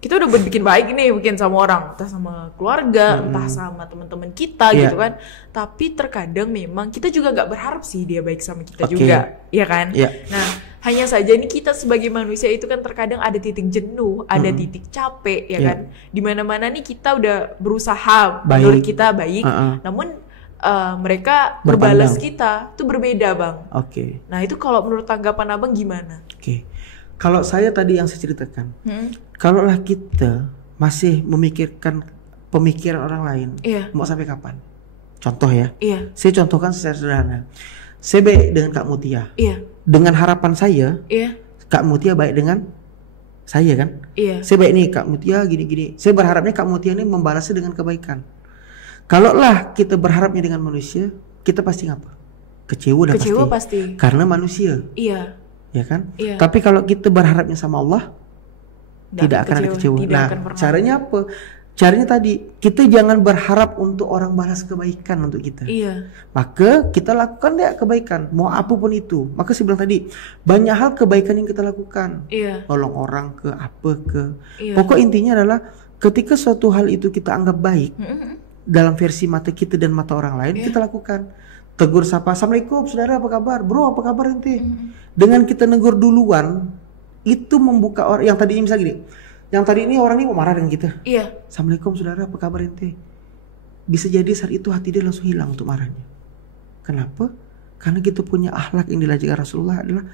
kita udah bikin baik nih mungkin sama orang, entah sama keluarga, entah sama teman-teman kita gitu kan. Tapi terkadang memang kita juga nggak berharap sih dia baik sama kita juga, ya kan? Nah, hanya saja nih kita sebagai manusia itu kan terkadang ada titik jenuh, ada titik capek, ya kan? Dimana-mana nih kita udah berusaha menurut kita baik, namun mereka berbalas kita tuh berbeda Bang. Nah itu kalau menurut tanggapan Abang gimana? Kalau saya tadi yang saya ceritakan, kalaulah kita masih memikirkan pemikiran orang lain, mau sampai kapan? Contoh ya, saya contohkan secara sederhana. Saya baik dengan Kak Mutia, dengan harapan saya, Kak Mutia baik dengan saya kan? Saya baik nih Kak Mutia gini-gini. Saya berharapnya Kak Mutia ini membalasnya dengan kebaikan. Kalaulah kita berharapnya dengan manusia, kita pasti ngapa? Kecewa pasti. Karena manusia. Ya kan? Tapi kalau kita berharapnya sama Allah, tidak akan ada kecewa. Nah, caranya apa? Caranya tadi, kita jangan berharap untuk orang balas kebaikan untuk kita. Maka kita lakukan deh kebaikan, mau apapun itu. Maka saya bilang tadi, banyak hal kebaikan yang kita lakukan. Tolong orang ke apa ke. Pokok intinya adalah ketika suatu hal itu kita anggap baik, dalam versi mata kita dan mata orang lain, kita lakukan. Tegur sapa, Assalamualaikum saudara, apa kabar? Bro, apa kabar ente? Dengan kita negur duluan, itu membuka orang. Yang tadinya misalnya gini, yang tadi ini orang ini mau marah dengan kita. Assalamualaikum saudara, apa kabar ente? Bisa jadi saat itu hati dia langsung hilang untuk marahnya. Kenapa? Karena kita punya akhlak yang diajarkan Rasulullah adalah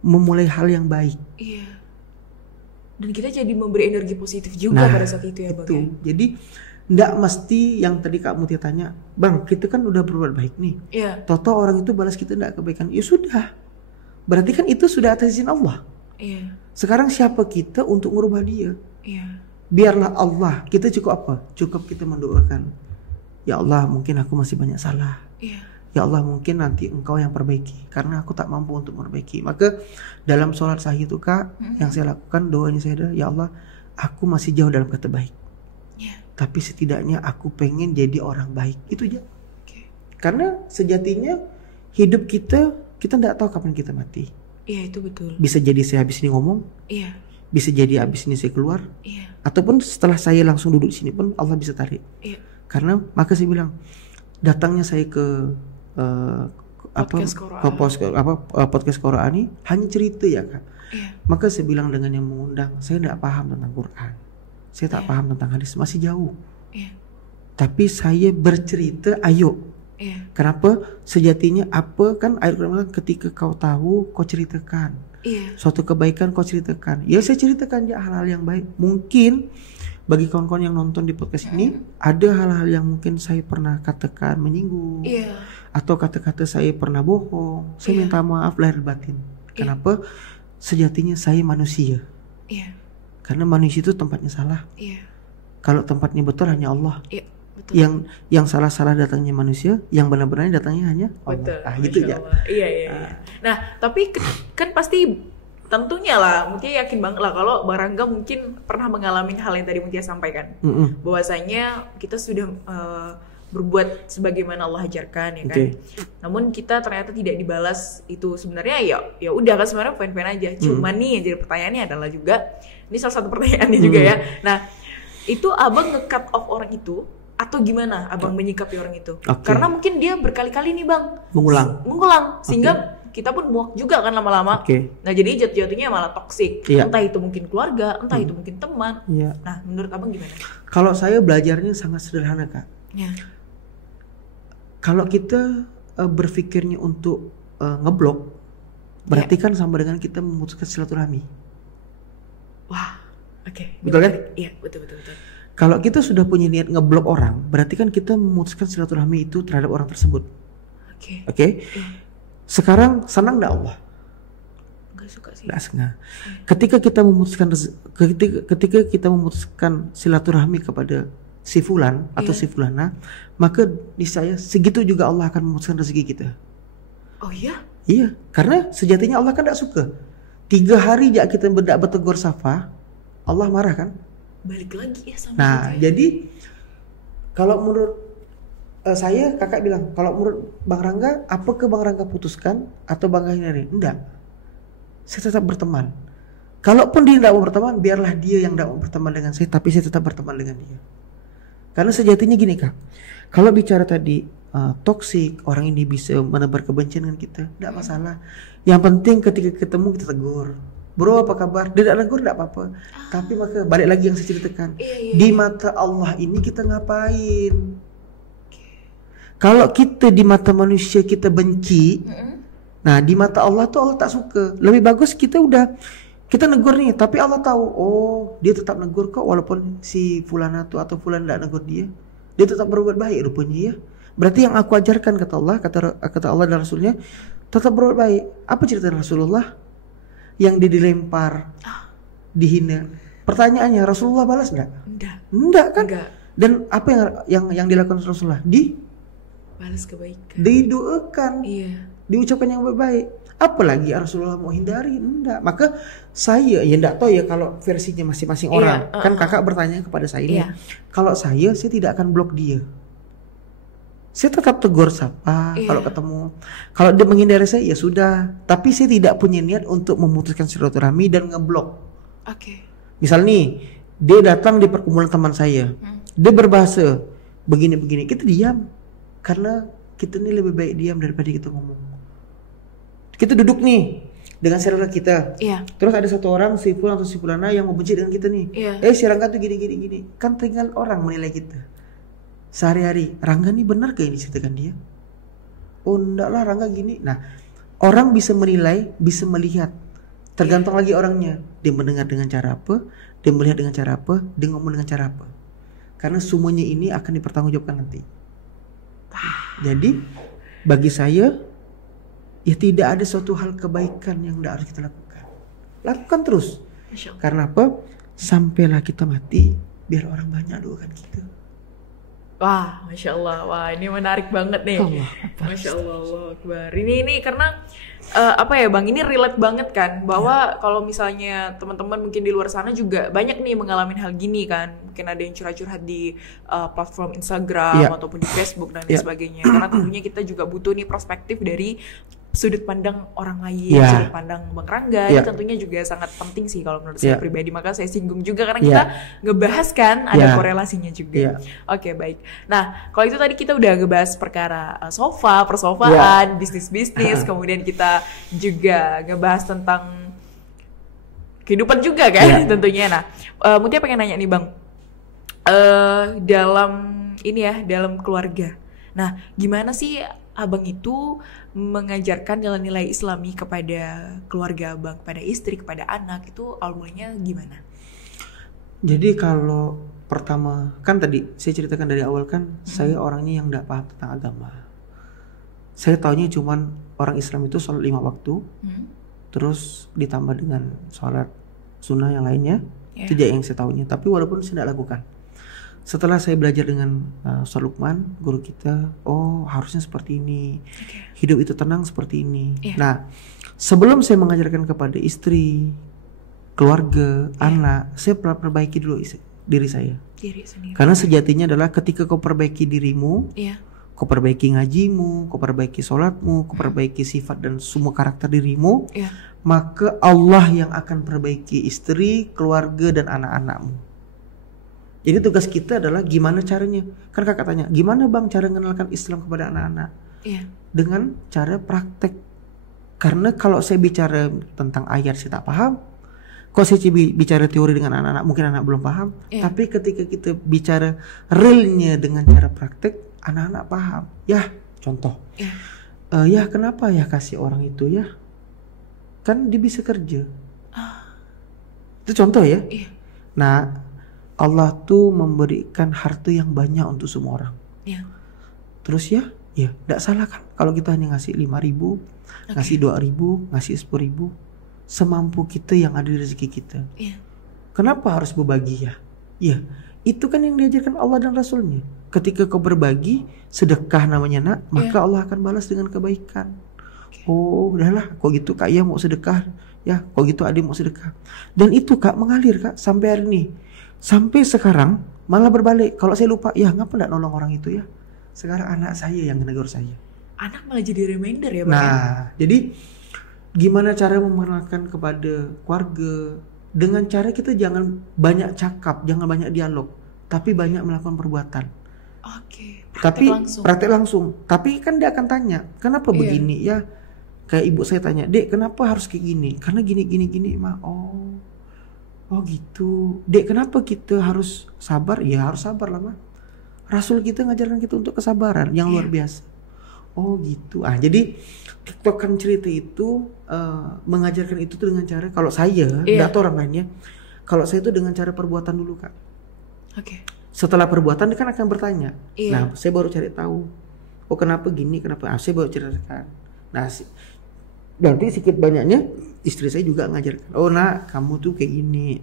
memulai hal yang baik. Dan kita jadi memberi energi positif juga pada saat itu ya Bang. Jadi Nggak mesti yang tadi Kak Mutia tanya, Bang, kita kan udah berbuat baik nih. Iya. Toto orang itu balas kita nggak kebaikan. Ya sudah. Berarti kan itu sudah atas izin Allah. Iya. Sekarang siapa kita untuk merubah dia? Iya. Biarlah Allah. Kita cukup apa? Cukup kita mendoakan. Ya Allah, mungkin aku masih banyak salah. Iya. Ya Allah, mungkin nanti Engkau yang perbaiki karena aku tak mampu untuk memperbaiki. Maka dalam sholat sahih itu Kak, yang saya lakukan doanya saya adalah, ya Allah, aku masih jauh dalam kata baik. Iya. Tapi setidaknya aku pengen jadi orang baik. Itu aja. Oke. Karena sejatinya hidup kita tidak tahu kapan kita mati. Iya, itu betul. Bisa jadi saya habis ini ngomong, Iya. bisa jadi habis ini saya keluar, Iya. ataupun setelah saya langsung duduk di sini pun Allah bisa tarik. Iya. Karena maka saya bilang, datangnya saya ke Podcast Quran. podcast Quran ini hanya cerita ya Kak. Iya. Maka saya bilang dengan yang mengundang, saya tidak paham tentang Quran, saya tak paham tentang hadis, masih jauh. Iya. Tapi saya bercerita, ayo. Iya. Kenapa? Sejatinya apa kan ayat Quran bilang, ketika kau tahu kau ceritakan. Iya. Suatu kebaikan kau ceritakan. Ya saya ceritakan ya hal-hal yang baik. Mungkin bagi kawan-kawan yang nonton di podcast ini, ada hal-hal yang mungkin saya pernah katakan menyinggung. Iya. Atau kata-kata saya pernah bohong. Saya minta maaf lahir batin. Kenapa? Sejatinya saya manusia. Iya. Karena manusia itu tempatnya salah. Iya. Kalau tempatnya betul hanya Allah. Iya. Betul. Yang salah-salah datangnya manusia, yang benar-benarnya datangnya hanya Allah. Betul. Gitu ya. Iya, iya. Nah, tapi kan pasti tentunya lah, Mutia yakin banget lah kalau Bang Rangga mungkin pernah mengalami hal yang tadi Mutia sampaikan. Bahwasanya kita sudah berbuat sebagaimana Allah ajarkan ya kan. Okay. Namun kita ternyata tidak dibalas itu, sebenarnya ya udah kan, sebenarnya fine-fine aja. Cuman nih yang jadi pertanyaannya adalah juga, ini salah satu pertanyaannya juga ya. Nah, itu Abang nge-cut off orang itu atau gimana Abang menyikapi orang itu? Okay. Karena mungkin dia berkali-kali nih Bang mengulang sehingga kita pun muak juga kan lama-lama. Okay. Nah, jadi jatuh-jatuhnya malah toksik. Iya. Entah itu mungkin keluarga, entah itu mungkin teman. Iya. Nah, menurut Abang gimana? Kalau saya belajarnya sangat sederhana Kak. Ya. Kalau kita berpikirnya untuk ngeblok, berarti kan sama dengan kita memutuskan silaturahmi. Wah, oke. Betul kan? Iya, betul. Kalau kita sudah punya niat ngeblok orang, berarti kan kita memutuskan silaturahmi itu terhadap orang tersebut. Oke? Sekarang senang enggak Allah? Enggak suka sih. Enggak senang. Ketika kita memutuskan silaturahmi kepada si fulan atau si fulana, maka niscaya segitu juga Allah akan memutuskan rezeki kita. Oh iya? Iya, karena sejatinya Allah kan enggak suka. 3 hari aja kita tidak bertegur sapa, Allah marah kan? Balik lagi ya sama Nah, kita. jadi kalau menurut saya, kakak bilang, kalau menurut Bang Rangga, apakah Bang Rangga putuskan atau Bang Rangga hindari? Enggak. Saya tetap berteman. Kalaupun dia tidak mau berteman, biarlah dia yang tidak mau berteman dengan saya, tapi saya tetap berteman dengan dia. Karena sejatinya gini Kak, kalau bicara tadi toksik, orang ini bisa menebar kebencian dengan kita, tidak masalah. Yang penting ketika ketemu kita tegur. Bro, apa kabar? Dia tidak negur, tidak apa-apa. Tapi maka balik lagi yang saya ceritakan. Di mata Allah ini kita ngapain? Kalau kita di mata manusia kita benci, nah di mata Allah tuh Allah tak suka. Lebih bagus kita negur nih, tapi Allah tahu, oh dia tetap negur kok walaupun si fulana tuh atau fulan tidak negur dia tetap berbuat baik rupanya ya. Berarti yang aku ajarkan kata Allah dan Rasulnya tetap berbuat baik. Apa cerita Rasulullah yang dia dilempar, dihina? Pertanyaannya, Rasulullah balas enggak? Enggak kan? Enggak. Dan apa yang dilakukan Rasulullah? Balas kebaikan. Didoakan. Iya. Diucapkan yang baik. Apalagi Rasulullah mau hindari? Enggak. Maka saya ya enggak tahu ya kalau versinya masing-masing orang. Kan kakak bertanya kepada saya ini. Kalau saya tidak akan blok dia. Saya tetap tegur sapa kalau ketemu. Kalau dia menghindari saya ya sudah. Tapi saya tidak punya niat untuk memutuskan silaturahmi dan ngeblok. Oke. Misal nih, dia datang di perkumpulan teman saya. Dia berbahasa begini-begini, kita diam. Karena kita ini lebih baik diam daripada kita ngomong. Kita duduk nih dengan saudara kita. Iya. Terus ada satu orang, si fulan atau si fulana yang mau benci dengan kita nih. Iya. Si Rangga tuh gini. Kan tinggal orang menilai kita. Sehari-hari, Rangga nih benar kayak yang diceritakan dia? Oh enggak lah, Rangga gini. Nah, orang bisa menilai, bisa melihat. Tergantung lagi orangnya. Dia mendengar dengan cara apa, dia melihat dengan cara apa, dia ngomong dengan cara apa. karena semuanya ini akan dipertanggungjawabkan nanti. Jadi bagi saya ya tidak ada suatu hal kebaikan yang tidak harus kita lakukan terus. Karena apa? Sampailah kita mati biar orang banyak doakan kita. Wah, Masya Allah. Wah, ini menarik banget nih. Masya Allah, Allah Akbar. Ini karena apa ya Bang, ini relate banget kan. Bahwa kalau misalnya teman-teman mungkin di luar sana juga banyak nih mengalami hal gini kan. Mungkin ada yang curhat-curhat di platform Instagram ataupun di Facebook dan lain sebagainya. Karena tentunya kita juga butuh nih perspektif dari sudut pandang orang lain, sudut pandang Bang Rangga, itu tentunya juga sangat penting sih kalau menurut saya pribadi. Maka saya singgung juga karena kita ngebahas kan ada korelasinya juga. Oke, baik. Nah, kalau itu tadi kita udah ngebahas perkara persofaan, bisnis-bisnis, kemudian kita juga ngebahas tentang kehidupan juga kan tentunya. Nah, Mutia pengen nanya nih Bang, dalam keluarga. Nah, gimana sih Abang itu mengajarkan nilai-nilai Islami kepada keluarga Abang, kepada istri, kepada anak, itu awal mulanya gimana? Jadi kalau pertama, kan tadi saya ceritakan dari awal kan, saya orangnya yang gak paham tentang agama. Saya taunya cuman orang Islam itu sholat 5 waktu, terus ditambah dengan sholat sunnah yang lainnya, itu aja yang saya taunya. Tapi walaupun saya tidak lakukan. Setelah saya belajar dengan Ustaz Lukman, guru kita, oh harusnya seperti ini, hidup itu tenang seperti ini. Nah, sebelum saya mengajarkan kepada istri, keluarga, anak, saya perbaiki dulu diri saya. Karena sejatinya adalah ketika kau perbaiki dirimu, kau perbaiki ngajimu, kau perbaiki sholatmu, kau perbaiki sifat dan semua karakter dirimu, maka Allah yang akan perbaiki istri, keluarga dan anak-anakmu. Jadi tugas kita adalah gimana caranya. Kan kakak tanya, gimana Bang cara mengenalkan Islam kepada anak-anak? Dengan cara praktek. Karena kalau saya bicara tentang ayat saya tak paham, kalau saya bicara teori dengan anak-anak mungkin anak belum paham. Tapi ketika kita bicara realnya dengan cara praktek, anak-anak paham. Ya, contoh. Ya kenapa ya kasih orang itu ya? Kan dia bisa kerja. Itu contoh ya. Nah, Allah tuh memberikan harta yang banyak untuk semua orang. Terus ya tidak salah kan kalau kita hanya ngasih 5.000, ngasih 2.000, ngasih 10.000, semampu kita yang ada di rezeki kita. Kenapa harus berbagi ya? Ya, itu kan yang diajarkan Allah dan Rasulnya. Ketika kau berbagi, sedekah namanya nak, maka Allah akan balas dengan kebaikan. Oh, udahlah, kok gitu Kak ya mau sedekah, ya, kok gitu adik mau sedekah. Dan itu Kak mengalir Kak sampai hari ini. Sampai sekarang malah berbalik. Kalau saya lupa, ya ngapa enggak nolong orang itu ya? Sekarang anak saya yang menegur saya. Anak malah jadi reminder ya Bang. Nah, jadi gimana cara memperkenalkan kepada keluarga? Dengan cara kita jangan banyak cakap, jangan banyak dialog, tapi banyak melakukan perbuatan. Praktek langsung. Tapi kan dia akan tanya, kenapa begini ya? Kayak ibu saya tanya, Dek kenapa harus kayak gini? Karena gini mah. Oh gitu. Dek kenapa kita harus sabar? Ya harus sabar lah mah. Rasul kita ngajarkan kita untuk kesabaran yang luar biasa. Oh gitu. Jadi tiktokan cerita itu mengajarkan itu tuh dengan cara, kalau saya tidak tahu orang lainnya, kalau saya itu dengan cara perbuatan dulu Kak. Setelah perbuatan dia kan akan bertanya. Nah saya baru cari tahu. Oh kenapa gini, kenapa? Saya baru ceritakan. Nah nanti sedikit banyaknya istri saya juga ngajarkan. Oh nak, kamu tuh kayak gini.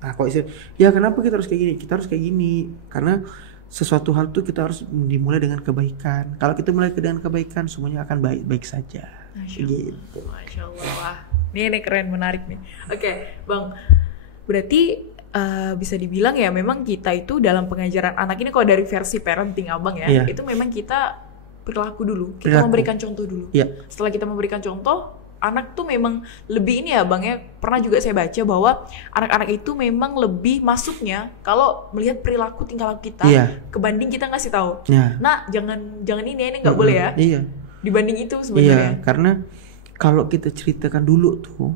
Nah kok istri, ya kenapa kita harus kayak gini? Kita harus kayak gini karena sesuatu hal tuh kita harus dimulai dengan kebaikan. Kalau kita mulai dengan kebaikan, semuanya akan baik-baik saja. Gitu. Masya Allah. Wah, ini keren, menarik nih. Bang, berarti bisa dibilang ya memang kita itu dalam pengajaran anak ini, kalau dari versi parenting Abang ya, itu memang kita perilaku dulu, kita memberikan contoh dulu. Setelah kita memberikan contoh, anak tuh memang lebih ini ya Bang ya. Pernah juga saya baca bahwa anak-anak itu memang lebih masuknya kalau melihat perilaku tingkah laku kita kebanding kita ngasih tahu. Nah, jangan ini nggak boleh ya. Dibanding itu sebenarnya. Karena kalau kita ceritakan dulu tuh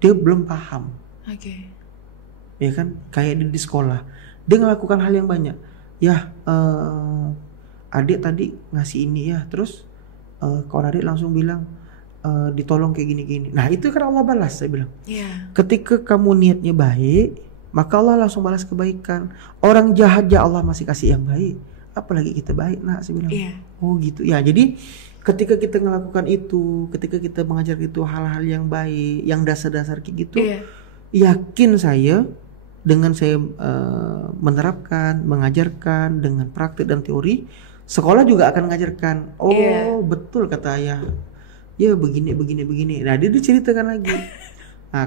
dia belum paham. Ya kan, kayak di sekolah dia melakukan hal yang banyak. Adik tadi ngasih ini ya, terus kawan adik langsung bilang ditolong kayak gini-gini. Nah itu kan Allah balas, saya bilang. Ketika kamu niatnya baik, maka Allah langsung balas kebaikan. Orang jahat ya Allah masih kasih yang baik, apalagi kita baik, nak, saya bilang. Oh gitu ya. Jadi ketika kita melakukan itu, ketika kita mengajar itu hal-hal yang baik, yang dasar-dasar kayak gitu, yakin saya dengan saya menerapkan, mengajarkan dengan praktik dan teori, sekolah juga akan mengajarkan. Oh betul kata ayah, ya begini. Nah dia diceritakan lagi. Nah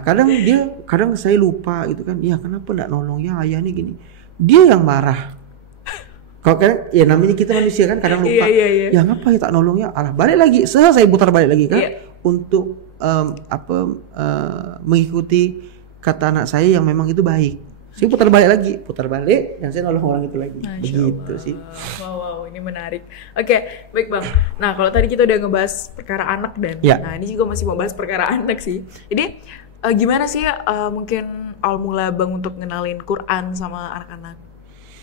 kadang saya lupa gitu kan, ya kenapa nggak nolong ya ayah nih gini. Dia yang marah. Kalau kan ya namanya kita manusia kan kadang lupa. Ya ngapa ya tak nolong ya, alah balik lagi. Saya putar balik lagi kan untuk mengikuti kata anak saya yang memang itu baik. Saya putar balik dan saya nolong orang itu lagi. Begitu sih. Wow, ini menarik. Oke, baik Bang. Nah, kalau tadi kita udah ngebahas perkara anak dan nah ini juga masih mau bahas perkara anak sih. Jadi gimana sih mungkin awal mula Bang untuk ngenalin Quran sama anak-anak?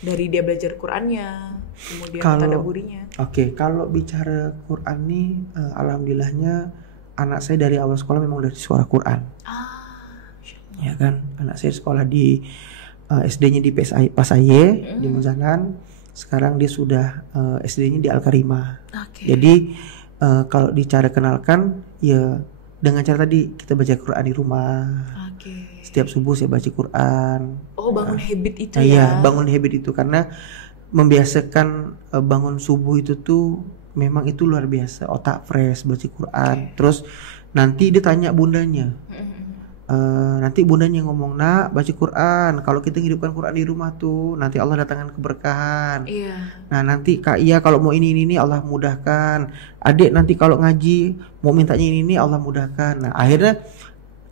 Dari dia belajar Qurannya, kemudian tadabburinya. Kalau bicara Quran nih, alhamdulillahnya anak saya dari awal sekolah memang dari suara Quran. Ya kan, anak saya sekolah di SD-nya di Pasaye di Munzalan. Sekarang dia sudah SD-nya di Al-Karimah. Jadi kalau dicara kenalkan ya dengan cara tadi kita baca Quran di rumah. Setiap subuh saya baca Quran. Bangun habit itu ya. Iya, bangun habit itu karena membiasakan bangun subuh itu tuh memang itu luar biasa. Otak fresh baca Quran. Terus nanti dia tanya bundanya. Nanti bundanya ngomong, nak baca Quran. Kalau kita hidupkan Quran di rumah tuh nanti Allah datangkan keberkahan. Nah nanti Kak Iya kalau mau ini Allah mudahkan. Adik nanti kalau ngaji mau mintanya ini Allah mudahkan. Nah akhirnya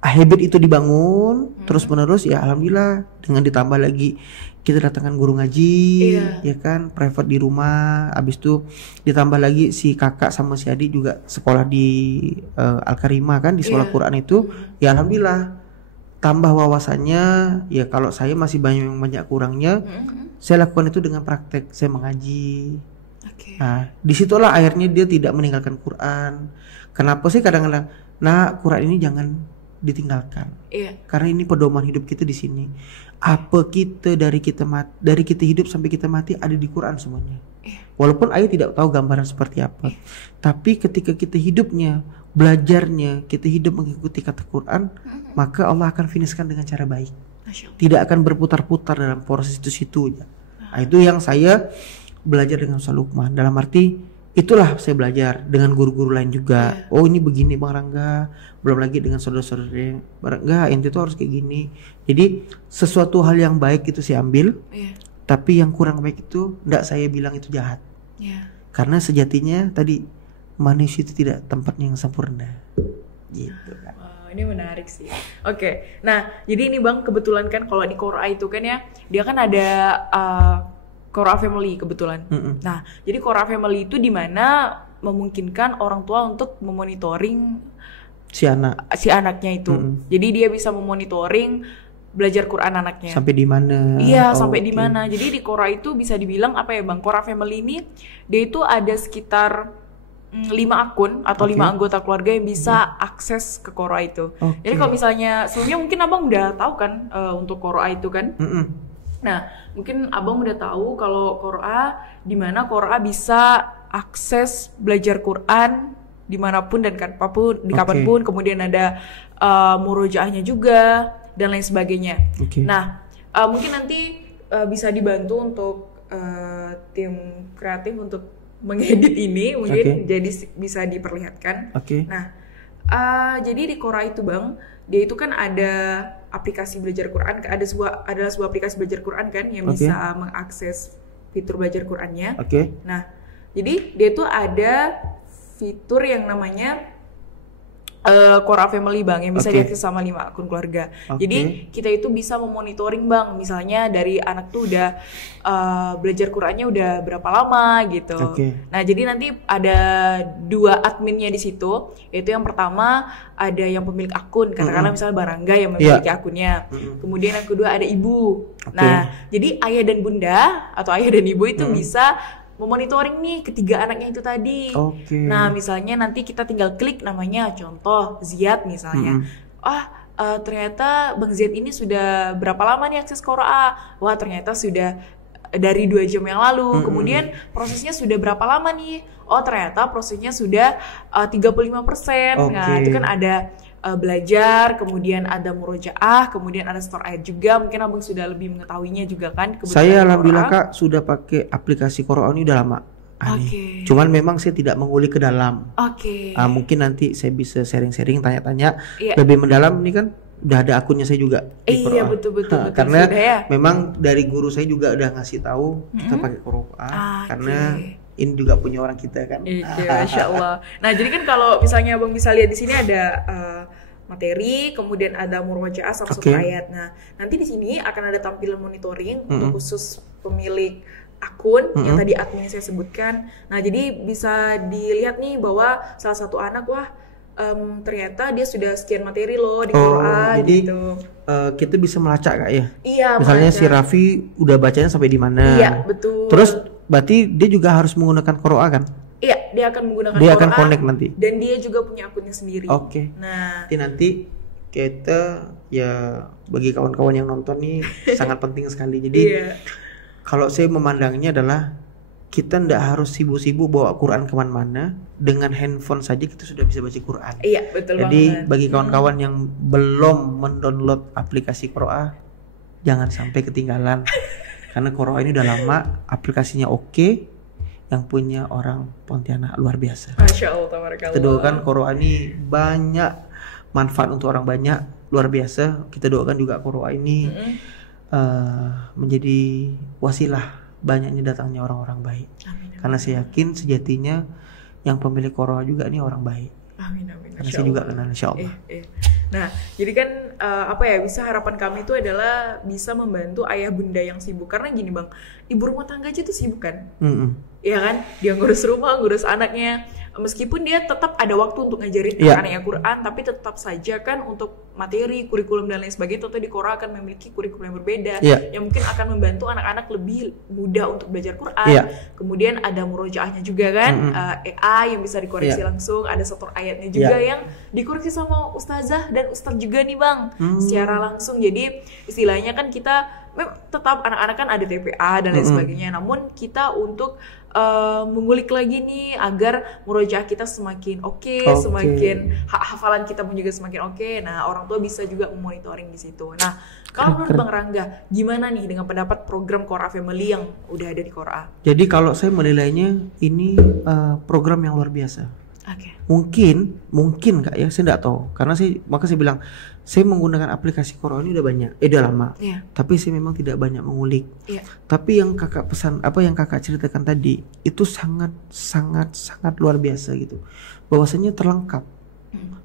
habit itu dibangun terus menerus ya alhamdulillah, dengan ditambah lagi kita datangkan guru ngaji ya kan, private di rumah. Habis itu ditambah lagi si kakak sama si adik juga sekolah di Al-Karimah kan, di sekolah Quran itu ya alhamdulillah tambah wawasannya. Ya kalau saya masih banyak kurangnya, saya lakukan itu dengan praktek, saya mengaji. Nah disitulah akhirnya dia tidak meninggalkan Quran. Kenapa sih kadang-kadang, nah Quran ini jangan ditinggalkan. Karena ini pedoman hidup kita di sini. Apa kita dari kita hidup sampai kita mati ada di Quran semuanya. Walaupun ayah tidak tahu gambaran seperti apa, tapi ketika kita hidupnya, belajarnya, kita hidup mengikuti kata Quran, maka Allah akan finishkan dengan cara baik. Tidak akan berputar-putar dalam proses itu. Nah, itu yang saya belajar dengan Ustaz Lukman. Dalam arti itulah saya belajar dengan guru-guru lain juga. Oh ini begini Bang Rangga, belum lagi dengan saudara-saudaranya Bang Rangga, ente tuh harus kayak gini. Jadi sesuatu hal yang baik itu saya ambil, tapi yang kurang baik itu enggak saya bilang itu jahat. Karena sejatinya tadi manusia itu tidak tempatnya yang sempurna. Gitu kan. Ini menarik sih. Nah jadi ini Bang, kebetulan kan kalau di Qora itu kan ya, dia kan ada Qora Family kebetulan. Nah, jadi Qora Family itu dimana memungkinkan orang tua untuk memonitoring si anaknya itu. Jadi dia bisa memonitoring belajar Quran anaknya. Sampai di mana? Iya, sampai di mana. Jadi di Qora itu bisa dibilang apa ya Bang? Qora Family ini dia itu ada sekitar 5 akun atau 5 anggota keluarga yang bisa akses ke Qora itu. Jadi kalau misalnya sebelumnya mungkin Abang udah tahu kan untuk Qora itu kan? Nah, mungkin Abang udah tahu kalau Qora, di mana Qora bisa akses belajar Quran dimanapun dan kapanpun, kemudian ada murojaahnya juga dan lain sebagainya. Nah, mungkin nanti bisa dibantu untuk tim kreatif untuk mengedit ini, mungkin jadi bisa diperlihatkan. Nah, jadi di Qora itu Bang, dia itu kan ada aplikasi belajar Quran, adalah sebuah aplikasi belajar Quran kan yang bisa mengakses fitur belajar Qurannya. Nah, jadi dia tuh ada fitur yang namanya Qora Family Bang, yang bisa diakses sama 5 akun keluarga. Jadi kita itu bisa memonitoring Bang, misalnya dari anak tuh udah belajar Qurannya udah berapa lama gitu. Nah jadi nanti ada 2 adminnya di situ, yaitu yang pertama ada yang pemilik akun, katakanlah misalnya Bang Rangga yang memiliki akunnya. Kemudian yang kedua ada ibu. Nah jadi ayah dan bunda atau ayah dan ibu itu bisa memonitoring nih ketiga anaknya itu tadi. Nah misalnya nanti kita tinggal klik namanya, contoh Ziyad misalnya. ternyata Bang Z ini sudah berapa lama nih akses Quora? Wah ternyata sudah dari 2 jam yang lalu. Kemudian prosesnya sudah berapa lama nih? Oh ternyata prosesnya sudah 35%. Nah itu kan ada belajar, kemudian ada murojaah, kemudian ada store ayat juga. Mungkin abang sudah lebih mengetahuinya juga kan. Saya alhamdulillah Kak sudah pakai aplikasi Quora ini udah lama. Cuman memang saya tidak mengulik ke dalam. Mungkin nanti saya bisa sharing-sharing, tanya-tanya lebih mendalam. Ini kan udah ada akunnya saya juga. Iya betul. Karena memang dari guru saya juga udah ngasih tahu kita pakai Quora. Karena ini juga punya orang kita kan. Masya Allah. Nah jadi kan kalau misalnya abang bisa lihat di sini ada materi, kemudian ada murojaah sama ayat. Nah nanti di sini akan ada tampilan monitoring untuk khusus pemilik akun yang tadi admin saya sebutkan. Nah jadi bisa dilihat nih bahwa salah satu anak ternyata dia sudah sekian materi loh di Quora gitu. Kita bisa melacak Kak ya? Iya. Misalnya si Raffi udah bacanya sampai di mana? Iya betul. Terus berarti dia juga harus menggunakan Quora kan? Iya, dia akan menggunakan Dia Quora, akan connect nanti. Dan dia juga punya akunnya sendiri. Nah, nanti kita ya bagi kawan-kawan yang nonton nih sangat penting sekali. Jadi kalau saya memandangnya adalah kita ndak harus sibuk-sibuk bawa Quran kemana-mana, dengan handphone saja kita sudah bisa baca Quran. Iya betul. Jadi bagi kawan-kawan yang belum mendownload aplikasi Quora, jangan sampai ketinggalan. Karena Quora ini udah lama, aplikasinya oke, yang punya orang Pontianak luar biasa. Masya Allah, tabarakallah. Kita doakan Quora ini banyak manfaat untuk orang banyak, luar biasa. Kita doakan juga Quora ini menjadi wasilah banyaknya datangnya orang-orang baik. Amin. Karena saya yakin sejatinya yang pemilik Quora juga ini orang baik. Amin. Karena saya juga kenal insya Allah. Nah, jadi kan bisa harapan kami itu adalah bisa membantu ayah bunda yang sibuk. Karena gini Bang, ibu rumah tangga aja tuh sibuk kan? Iya kan? Dia ngurus rumah, ngurus anaknya. Meskipun dia tetap ada waktu untuk ngajarin anaknya Quran, tapi tetap saja kan untuk materi, kurikulum dan lain sebagainya, tentu di Quora akan memiliki kurikulum yang berbeda yang mungkin akan membantu anak-anak lebih mudah untuk belajar Quran. Kemudian ada murojaahnya juga kan, AI yang bisa dikoreksi langsung, ada satu ayatnya juga yang dikoreksi sama ustazah dan ustaz juga nih Bang, secara langsung. Jadi istilahnya kan kita tetap anak-anak kan ada TPA dan lain sebagainya, namun kita untuk mengulik lagi nih agar murojaah kita semakin semakin hafalan kita pun juga semakin oke. Nah orang tua bisa juga memonitoring di situ. Nah kalau menurut Bang Rangga, gimana nih dengan pendapat program Quora Family yang udah ada di Quora? Jadi kalau saya menilainya ini program yang luar biasa. Mungkin Kak ya, saya nggak tahu. Karena maka saya bilang saya menggunakan aplikasi Quora ini udah banyak, udah lama. Tapi saya memang tidak banyak mengulik. Tapi yang Kakak pesan, yang Kakak ceritakan tadi itu sangat luar biasa gitu. Bahwasanya terlengkap.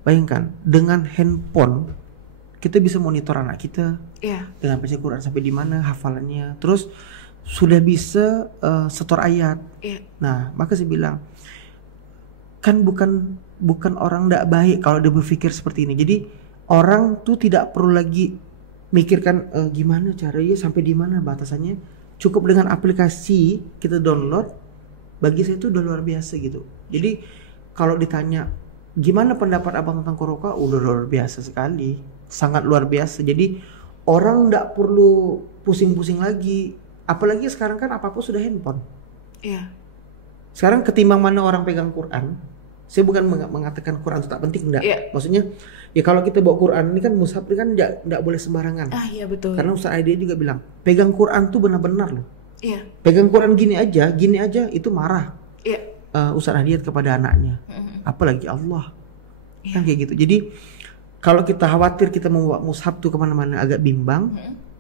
Bayangkan dengan handphone kita bisa monitor anak kita dengan baca Quran sampai di mana hafalannya. Terus sudah bisa setor ayat. Nah, maka saya bilang kan bukan orang tidak baik kalau dia berpikir seperti ini. Jadi orang tuh tidak perlu lagi mikirkan gimana caranya sampai di mana batasannya. Cukup dengan aplikasi kita download, bagi saya itu udah luar biasa gitu. Jadi kalau ditanya gimana pendapat abang tentang Quora, udah luar biasa sekali, sangat luar biasa. Jadi orang tidak perlu pusing-pusing lagi. Apalagi sekarang kan apapun sudah handphone. Sekarang ketimbang mana orang pegang Quran. Saya bukan mengatakan Quran itu tak penting, enggak. Maksudnya ya kalau kita bawa Quran ini kan mushaf ini kan enggak boleh sembarangan. Betul. Karena Ustaz Aidil juga bilang, pegang Quran tuh benar-benar loh. Pegang Quran gini aja itu marah. Ustaz Aidil kepada anaknya. Apalagi Allah. Kan kayak gitu. Jadi kalau kita khawatir kita membawa mushaf tuh kemana-mana agak bimbang,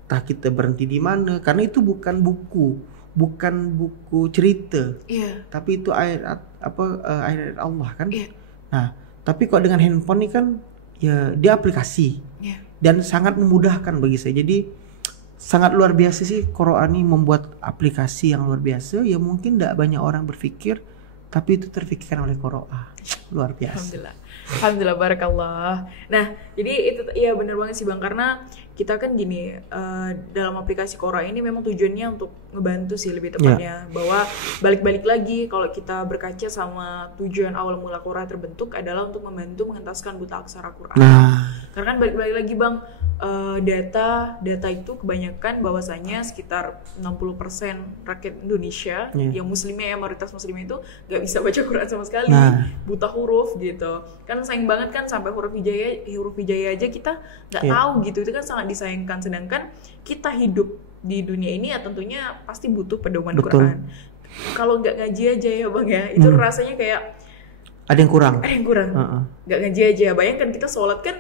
entah kita berhenti di mana, karena itu bukan buku cerita, tapi itu ayat Allah kan. Nah, tapi kok dengan handphone ini kan ya dia aplikasi dan sangat memudahkan bagi saya. Jadi sangat luar biasa sih Quora ini membuat aplikasi yang luar biasa. Ya mungkin tidak banyak orang berpikir, tapi itu terpikirkan oleh Quora. Luar biasa. Alhamdulillah barakallah. Nah, jadi itu ya benar banget sih Bang, karena kita kan gini, dalam aplikasi Quora ini memang tujuannya untuk ngebantu sih lebih tepatnya, bahwa balik-balik lagi kalau kita berkaca sama tujuan awal mula Quora terbentuk adalah untuk membantu mengentaskan buta aksara Quran. Karena kan balik lagi Bang, data itu kebanyakan bahwasanya sekitar 60% rakyat Indonesia yang muslimnya, ya mayoritas muslimnya itu nggak bisa baca Quran sama sekali, buta huruf gitu. Kan sayang banget kan, sampai huruf hijaya aja kita nggak tahu gitu. Itu kan sangat disayangkan. Sedangkan kita hidup di dunia ini ya tentunya pasti butuh pedoman Quran. Kalau nggak ngaji aja ya Bang ya, itu rasanya kayak ada yang kurang. Nggak ngaji aja. Bayangkan kita sholat kan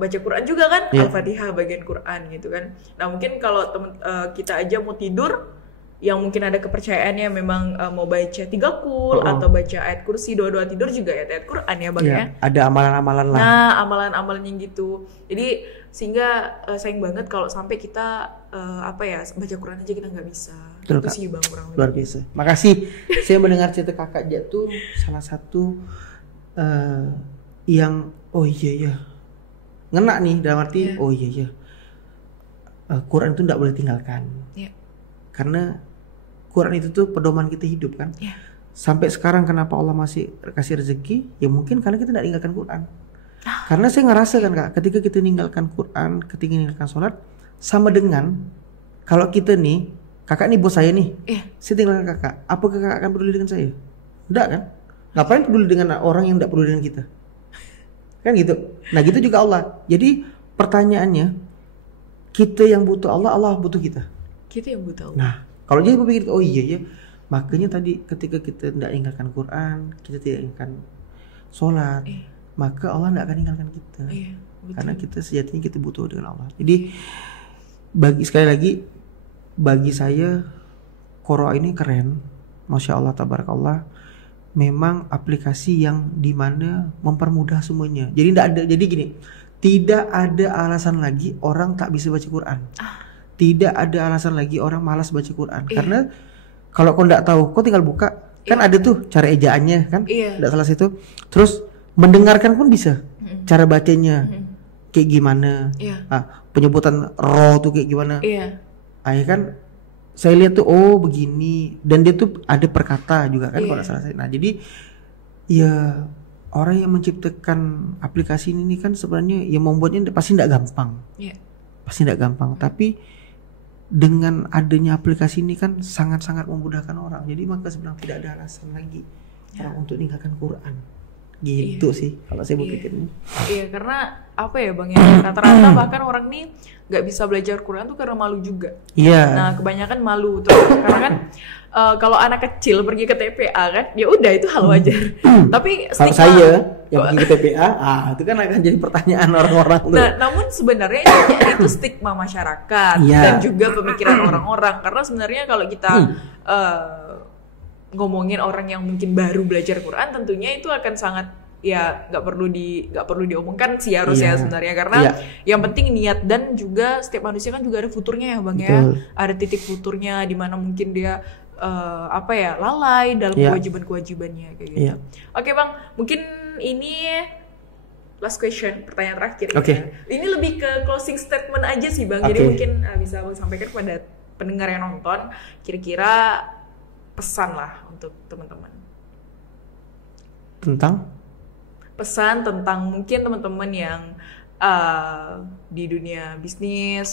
baca Quran juga kan, Al-Fatihah bagian Quran gitu kan. Nah mungkin kalau kita aja mau tidur, yang mungkin ada kepercayaannya memang mau baca 3 kul atau baca ayat kursi, doa-doa tidur juga ayat Quran ya Bang ya. Ada amalan-amalan lah. Nah amalan-amalan yang gitu. Jadi sehingga sayang banget kalau sampai kita baca Quran aja kita nggak bisa. Betul, itu sih Bang, luar biasa. Makasih. Saya mendengar cerita kakak jatuh salah satu yang ngena nih, dalam arti Quran itu tidak boleh tinggalkan. Karena Quran itu tuh pedoman kita hidup kan. Sampai sekarang kenapa Allah masih kasih rezeki? Ya mungkin karena kita tidak tinggalkan Quran. Karena saya ngerasa kan Kak, ketika kita tinggalkan Quran, ketika meninggalkan sholat, sama dengan kalau kita nih, kakak nih bos saya nih, saya tinggalkan kakak, apakah kakak akan peduli dengan saya? Enggak kan? Ngapain peduli dengan orang yang tidak peduli dengan kita? Kan gitu. Nah gitu juga Allah. Jadi pertanyaannya, kita yang butuh Allah, Allah butuh kita. Kita yang butuh Allah. Nah kalau jadi berpikir, makanya tadi ketika kita tidak ingatkan Quran, kita tidak ingatkan sholat, maka Allah tidak akan ingatkan kita. Karena kita sejatinya kita butuh dengan Allah. Jadi sekali lagi bagi saya Quora ini keren, masya Allah, tabarakallah. Memang aplikasi yang dimana mempermudah semuanya. Jadi tidak ada alasan lagi orang tak bisa baca Quran. Tidak ada alasan lagi orang malas baca Quran. Karena kalau kau tidak tahu, kau tinggal buka. Kan ada tuh cara ejaannya kan, tidak salah situ. Terus mendengarkan pun bisa. Cara bacanya kayak gimana, penyebutan roh tuh kayak gimana. Ya kan. Saya lihat tuh begini, dan dia tuh ada perkata juga kan kalau salah saya. Nah jadi ya orang yang menciptakan aplikasi ini kan sebenarnya yang membuatnya pasti tidak gampang, pasti tidak gampang. Tapi dengan adanya aplikasi ini kan sangat-sangat memudahkan orang. Jadi maka sebenarnya tidak ada alasan lagi orang untuk meninggalkan Quran. Gitu sih kalau saya berpikirnya. Karena apa ya Bang ya, rata-rata bahkan orang nih nggak bisa belajar Quran tuh karena malu juga. Nah kebanyakan malu tuh karena kan kalau anak kecil pergi ke TPA kan ya udah itu hal wajar. Tapi kalau saya yang pergi ke TPA itu kan akan jadi pertanyaan orang-orang tuh. Nah namun sebenarnya itu stigma masyarakat dan juga pemikiran orang-orang. Karena sebenarnya kalau kita ngomongin orang yang mungkin baru belajar Quran, tentunya itu akan sangat nggak perlu diomongkan sih harusnya sebenarnya, karena yang penting niat, dan juga setiap manusia kan juga ada futurnya ya Bang. Ada titik futurnya di mana mungkin dia lalai dalam kewajiban-kewajibannya kayak gitu. Oke Bang, mungkin ini last question, pertanyaan terakhir ya. Ini lebih ke closing statement aja sih Bang. Jadi mungkin bisa Bang sampaikan kepada pendengar yang nonton kira-kira pesan lah untuk teman-teman. Pesan tentang mungkin teman-teman yang di dunia bisnis,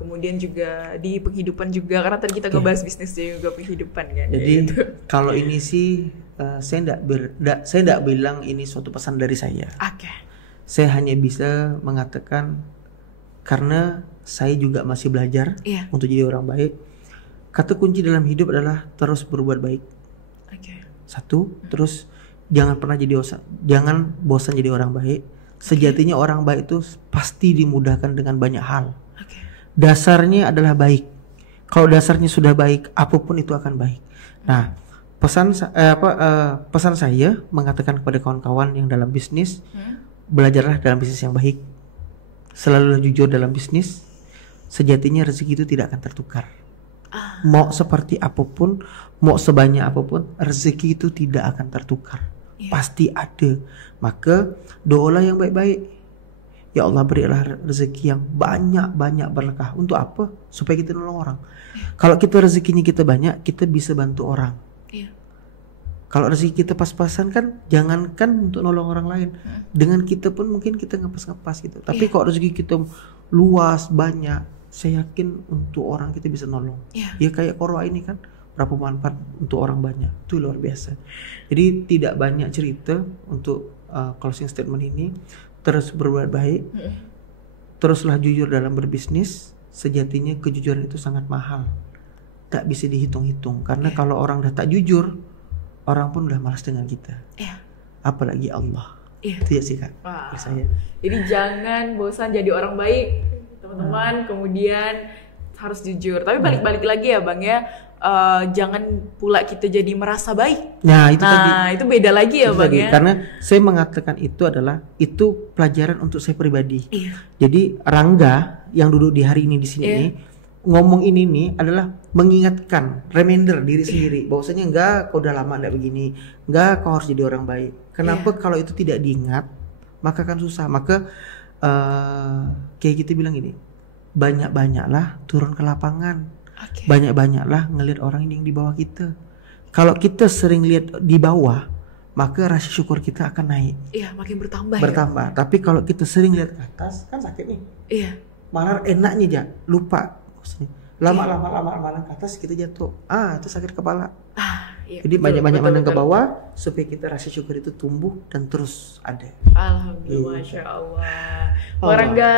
kemudian juga di penghidupan juga, karena tadi kita ngebahas bisnis juga penghidupan kan. Jadi kalau ini sih saya tidak bilang ini suatu pesan dari saya. Saya hanya bisa mengatakan karena saya juga masih belajar untuk jadi orang baik. Kata kunci dalam hidup adalah terus berbuat baik. Satu, terus jangan bosan jadi orang baik. Sejatinya orang baik itu pasti dimudahkan dengan banyak hal. Dasarnya adalah baik. Kalau dasarnya sudah baik, apapun itu akan baik. Nah, pesan saya mengatakan kepada kawan-kawan yang dalam bisnis, belajarlah dalam bisnis yang baik. Selalu jujur dalam bisnis. Sejatinya rezeki itu tidak akan tertukar. Mau seperti apapun, mau sebanyak apapun, rezeki itu tidak akan tertukar. Pasti ada. Maka doalah yang baik-baik. Ya Allah, berilah rezeki yang banyak-banyak berkah. Untuk apa? Supaya kita nolong orang. Kalau kita rezekinya kita banyak, kita bisa bantu orang. Kalau rezeki kita pas-pasan kan, jangankan untuk nolong orang lain, dengan kita pun mungkin kita ngepas-ngepas gitu. Tapi kalau rezeki kita luas banyak, saya yakin untuk orang kita bisa nolong. Ya kayak Korwa ini kan, berapa manfaat untuk orang banyak, itu luar biasa. Jadi tidak banyak cerita untuk closing statement ini. Terus berbuat baik, teruslah jujur dalam berbisnis. Sejatinya kejujuran itu sangat mahal, tak bisa dihitung-hitung. Karena kalau orang udah tak jujur, orang pun udah malas dengan kita. Apalagi Allah. Itu ya sih Kak. Saya. Jadi jangan bosan jadi orang baik, teman-teman. Kemudian harus jujur. Tapi balik lagi ya Bang ya. Jangan pula kita jadi merasa baik. Nah itu tadi. Itu beda lagi ya Bang ya. Karena saya mengatakan itu adalah itu pelajaran untuk saya pribadi. Jadi Rangga yang duduk di hari ini di sini nih, ngomong ini nih adalah mengingatkan, reminder diri sendiri bahwasanya enggak, kau udah lama enggak begini, enggak, kau harus jadi orang baik. Kenapa kalau itu tidak diingat, maka kan susah. Maka kayak kita bilang gini, banyak-banyaklah turun ke lapangan, banyak-banyaklah ngelihat orang ini yang di bawah kita. Kalau kita sering lihat di bawah, maka rasa syukur kita akan naik. Makin bertambah. Ya? Tapi kalau kita sering lihat ke atas, kan sakit nih. Malah enaknya aja, lupa. Lama-lama ke atas kita jatuh. Itu sakit kepala. Jadi banyak-banyak mandang ke bawah supaya kita rasa syukur itu tumbuh dan terus ada. Alhamdulillah, Masya Allah. Rangga,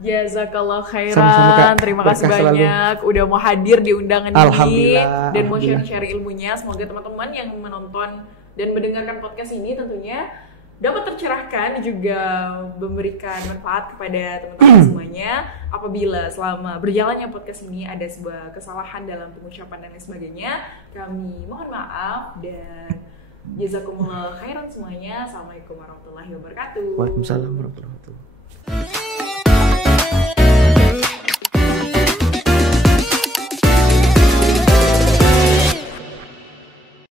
jazakallah khairan. Sama-sama, terima kasih banyak udah mau hadir di undangan ini dan mau share ilmunya. Semoga teman-teman yang menonton dan mendengarkan podcast ini tentunya dapat tercerahkan, juga memberikan manfaat kepada teman-teman semuanya. Apabila selama berjalannya podcast ini ada sebuah kesalahan dalam pengucapan dan lain sebagainya, kami mohon maaf dan jazakumullah khairan semuanya. Assalamualaikum warahmatullahi wabarakatuh. Waalaikumsalam warahmatullahi wabarakatuh.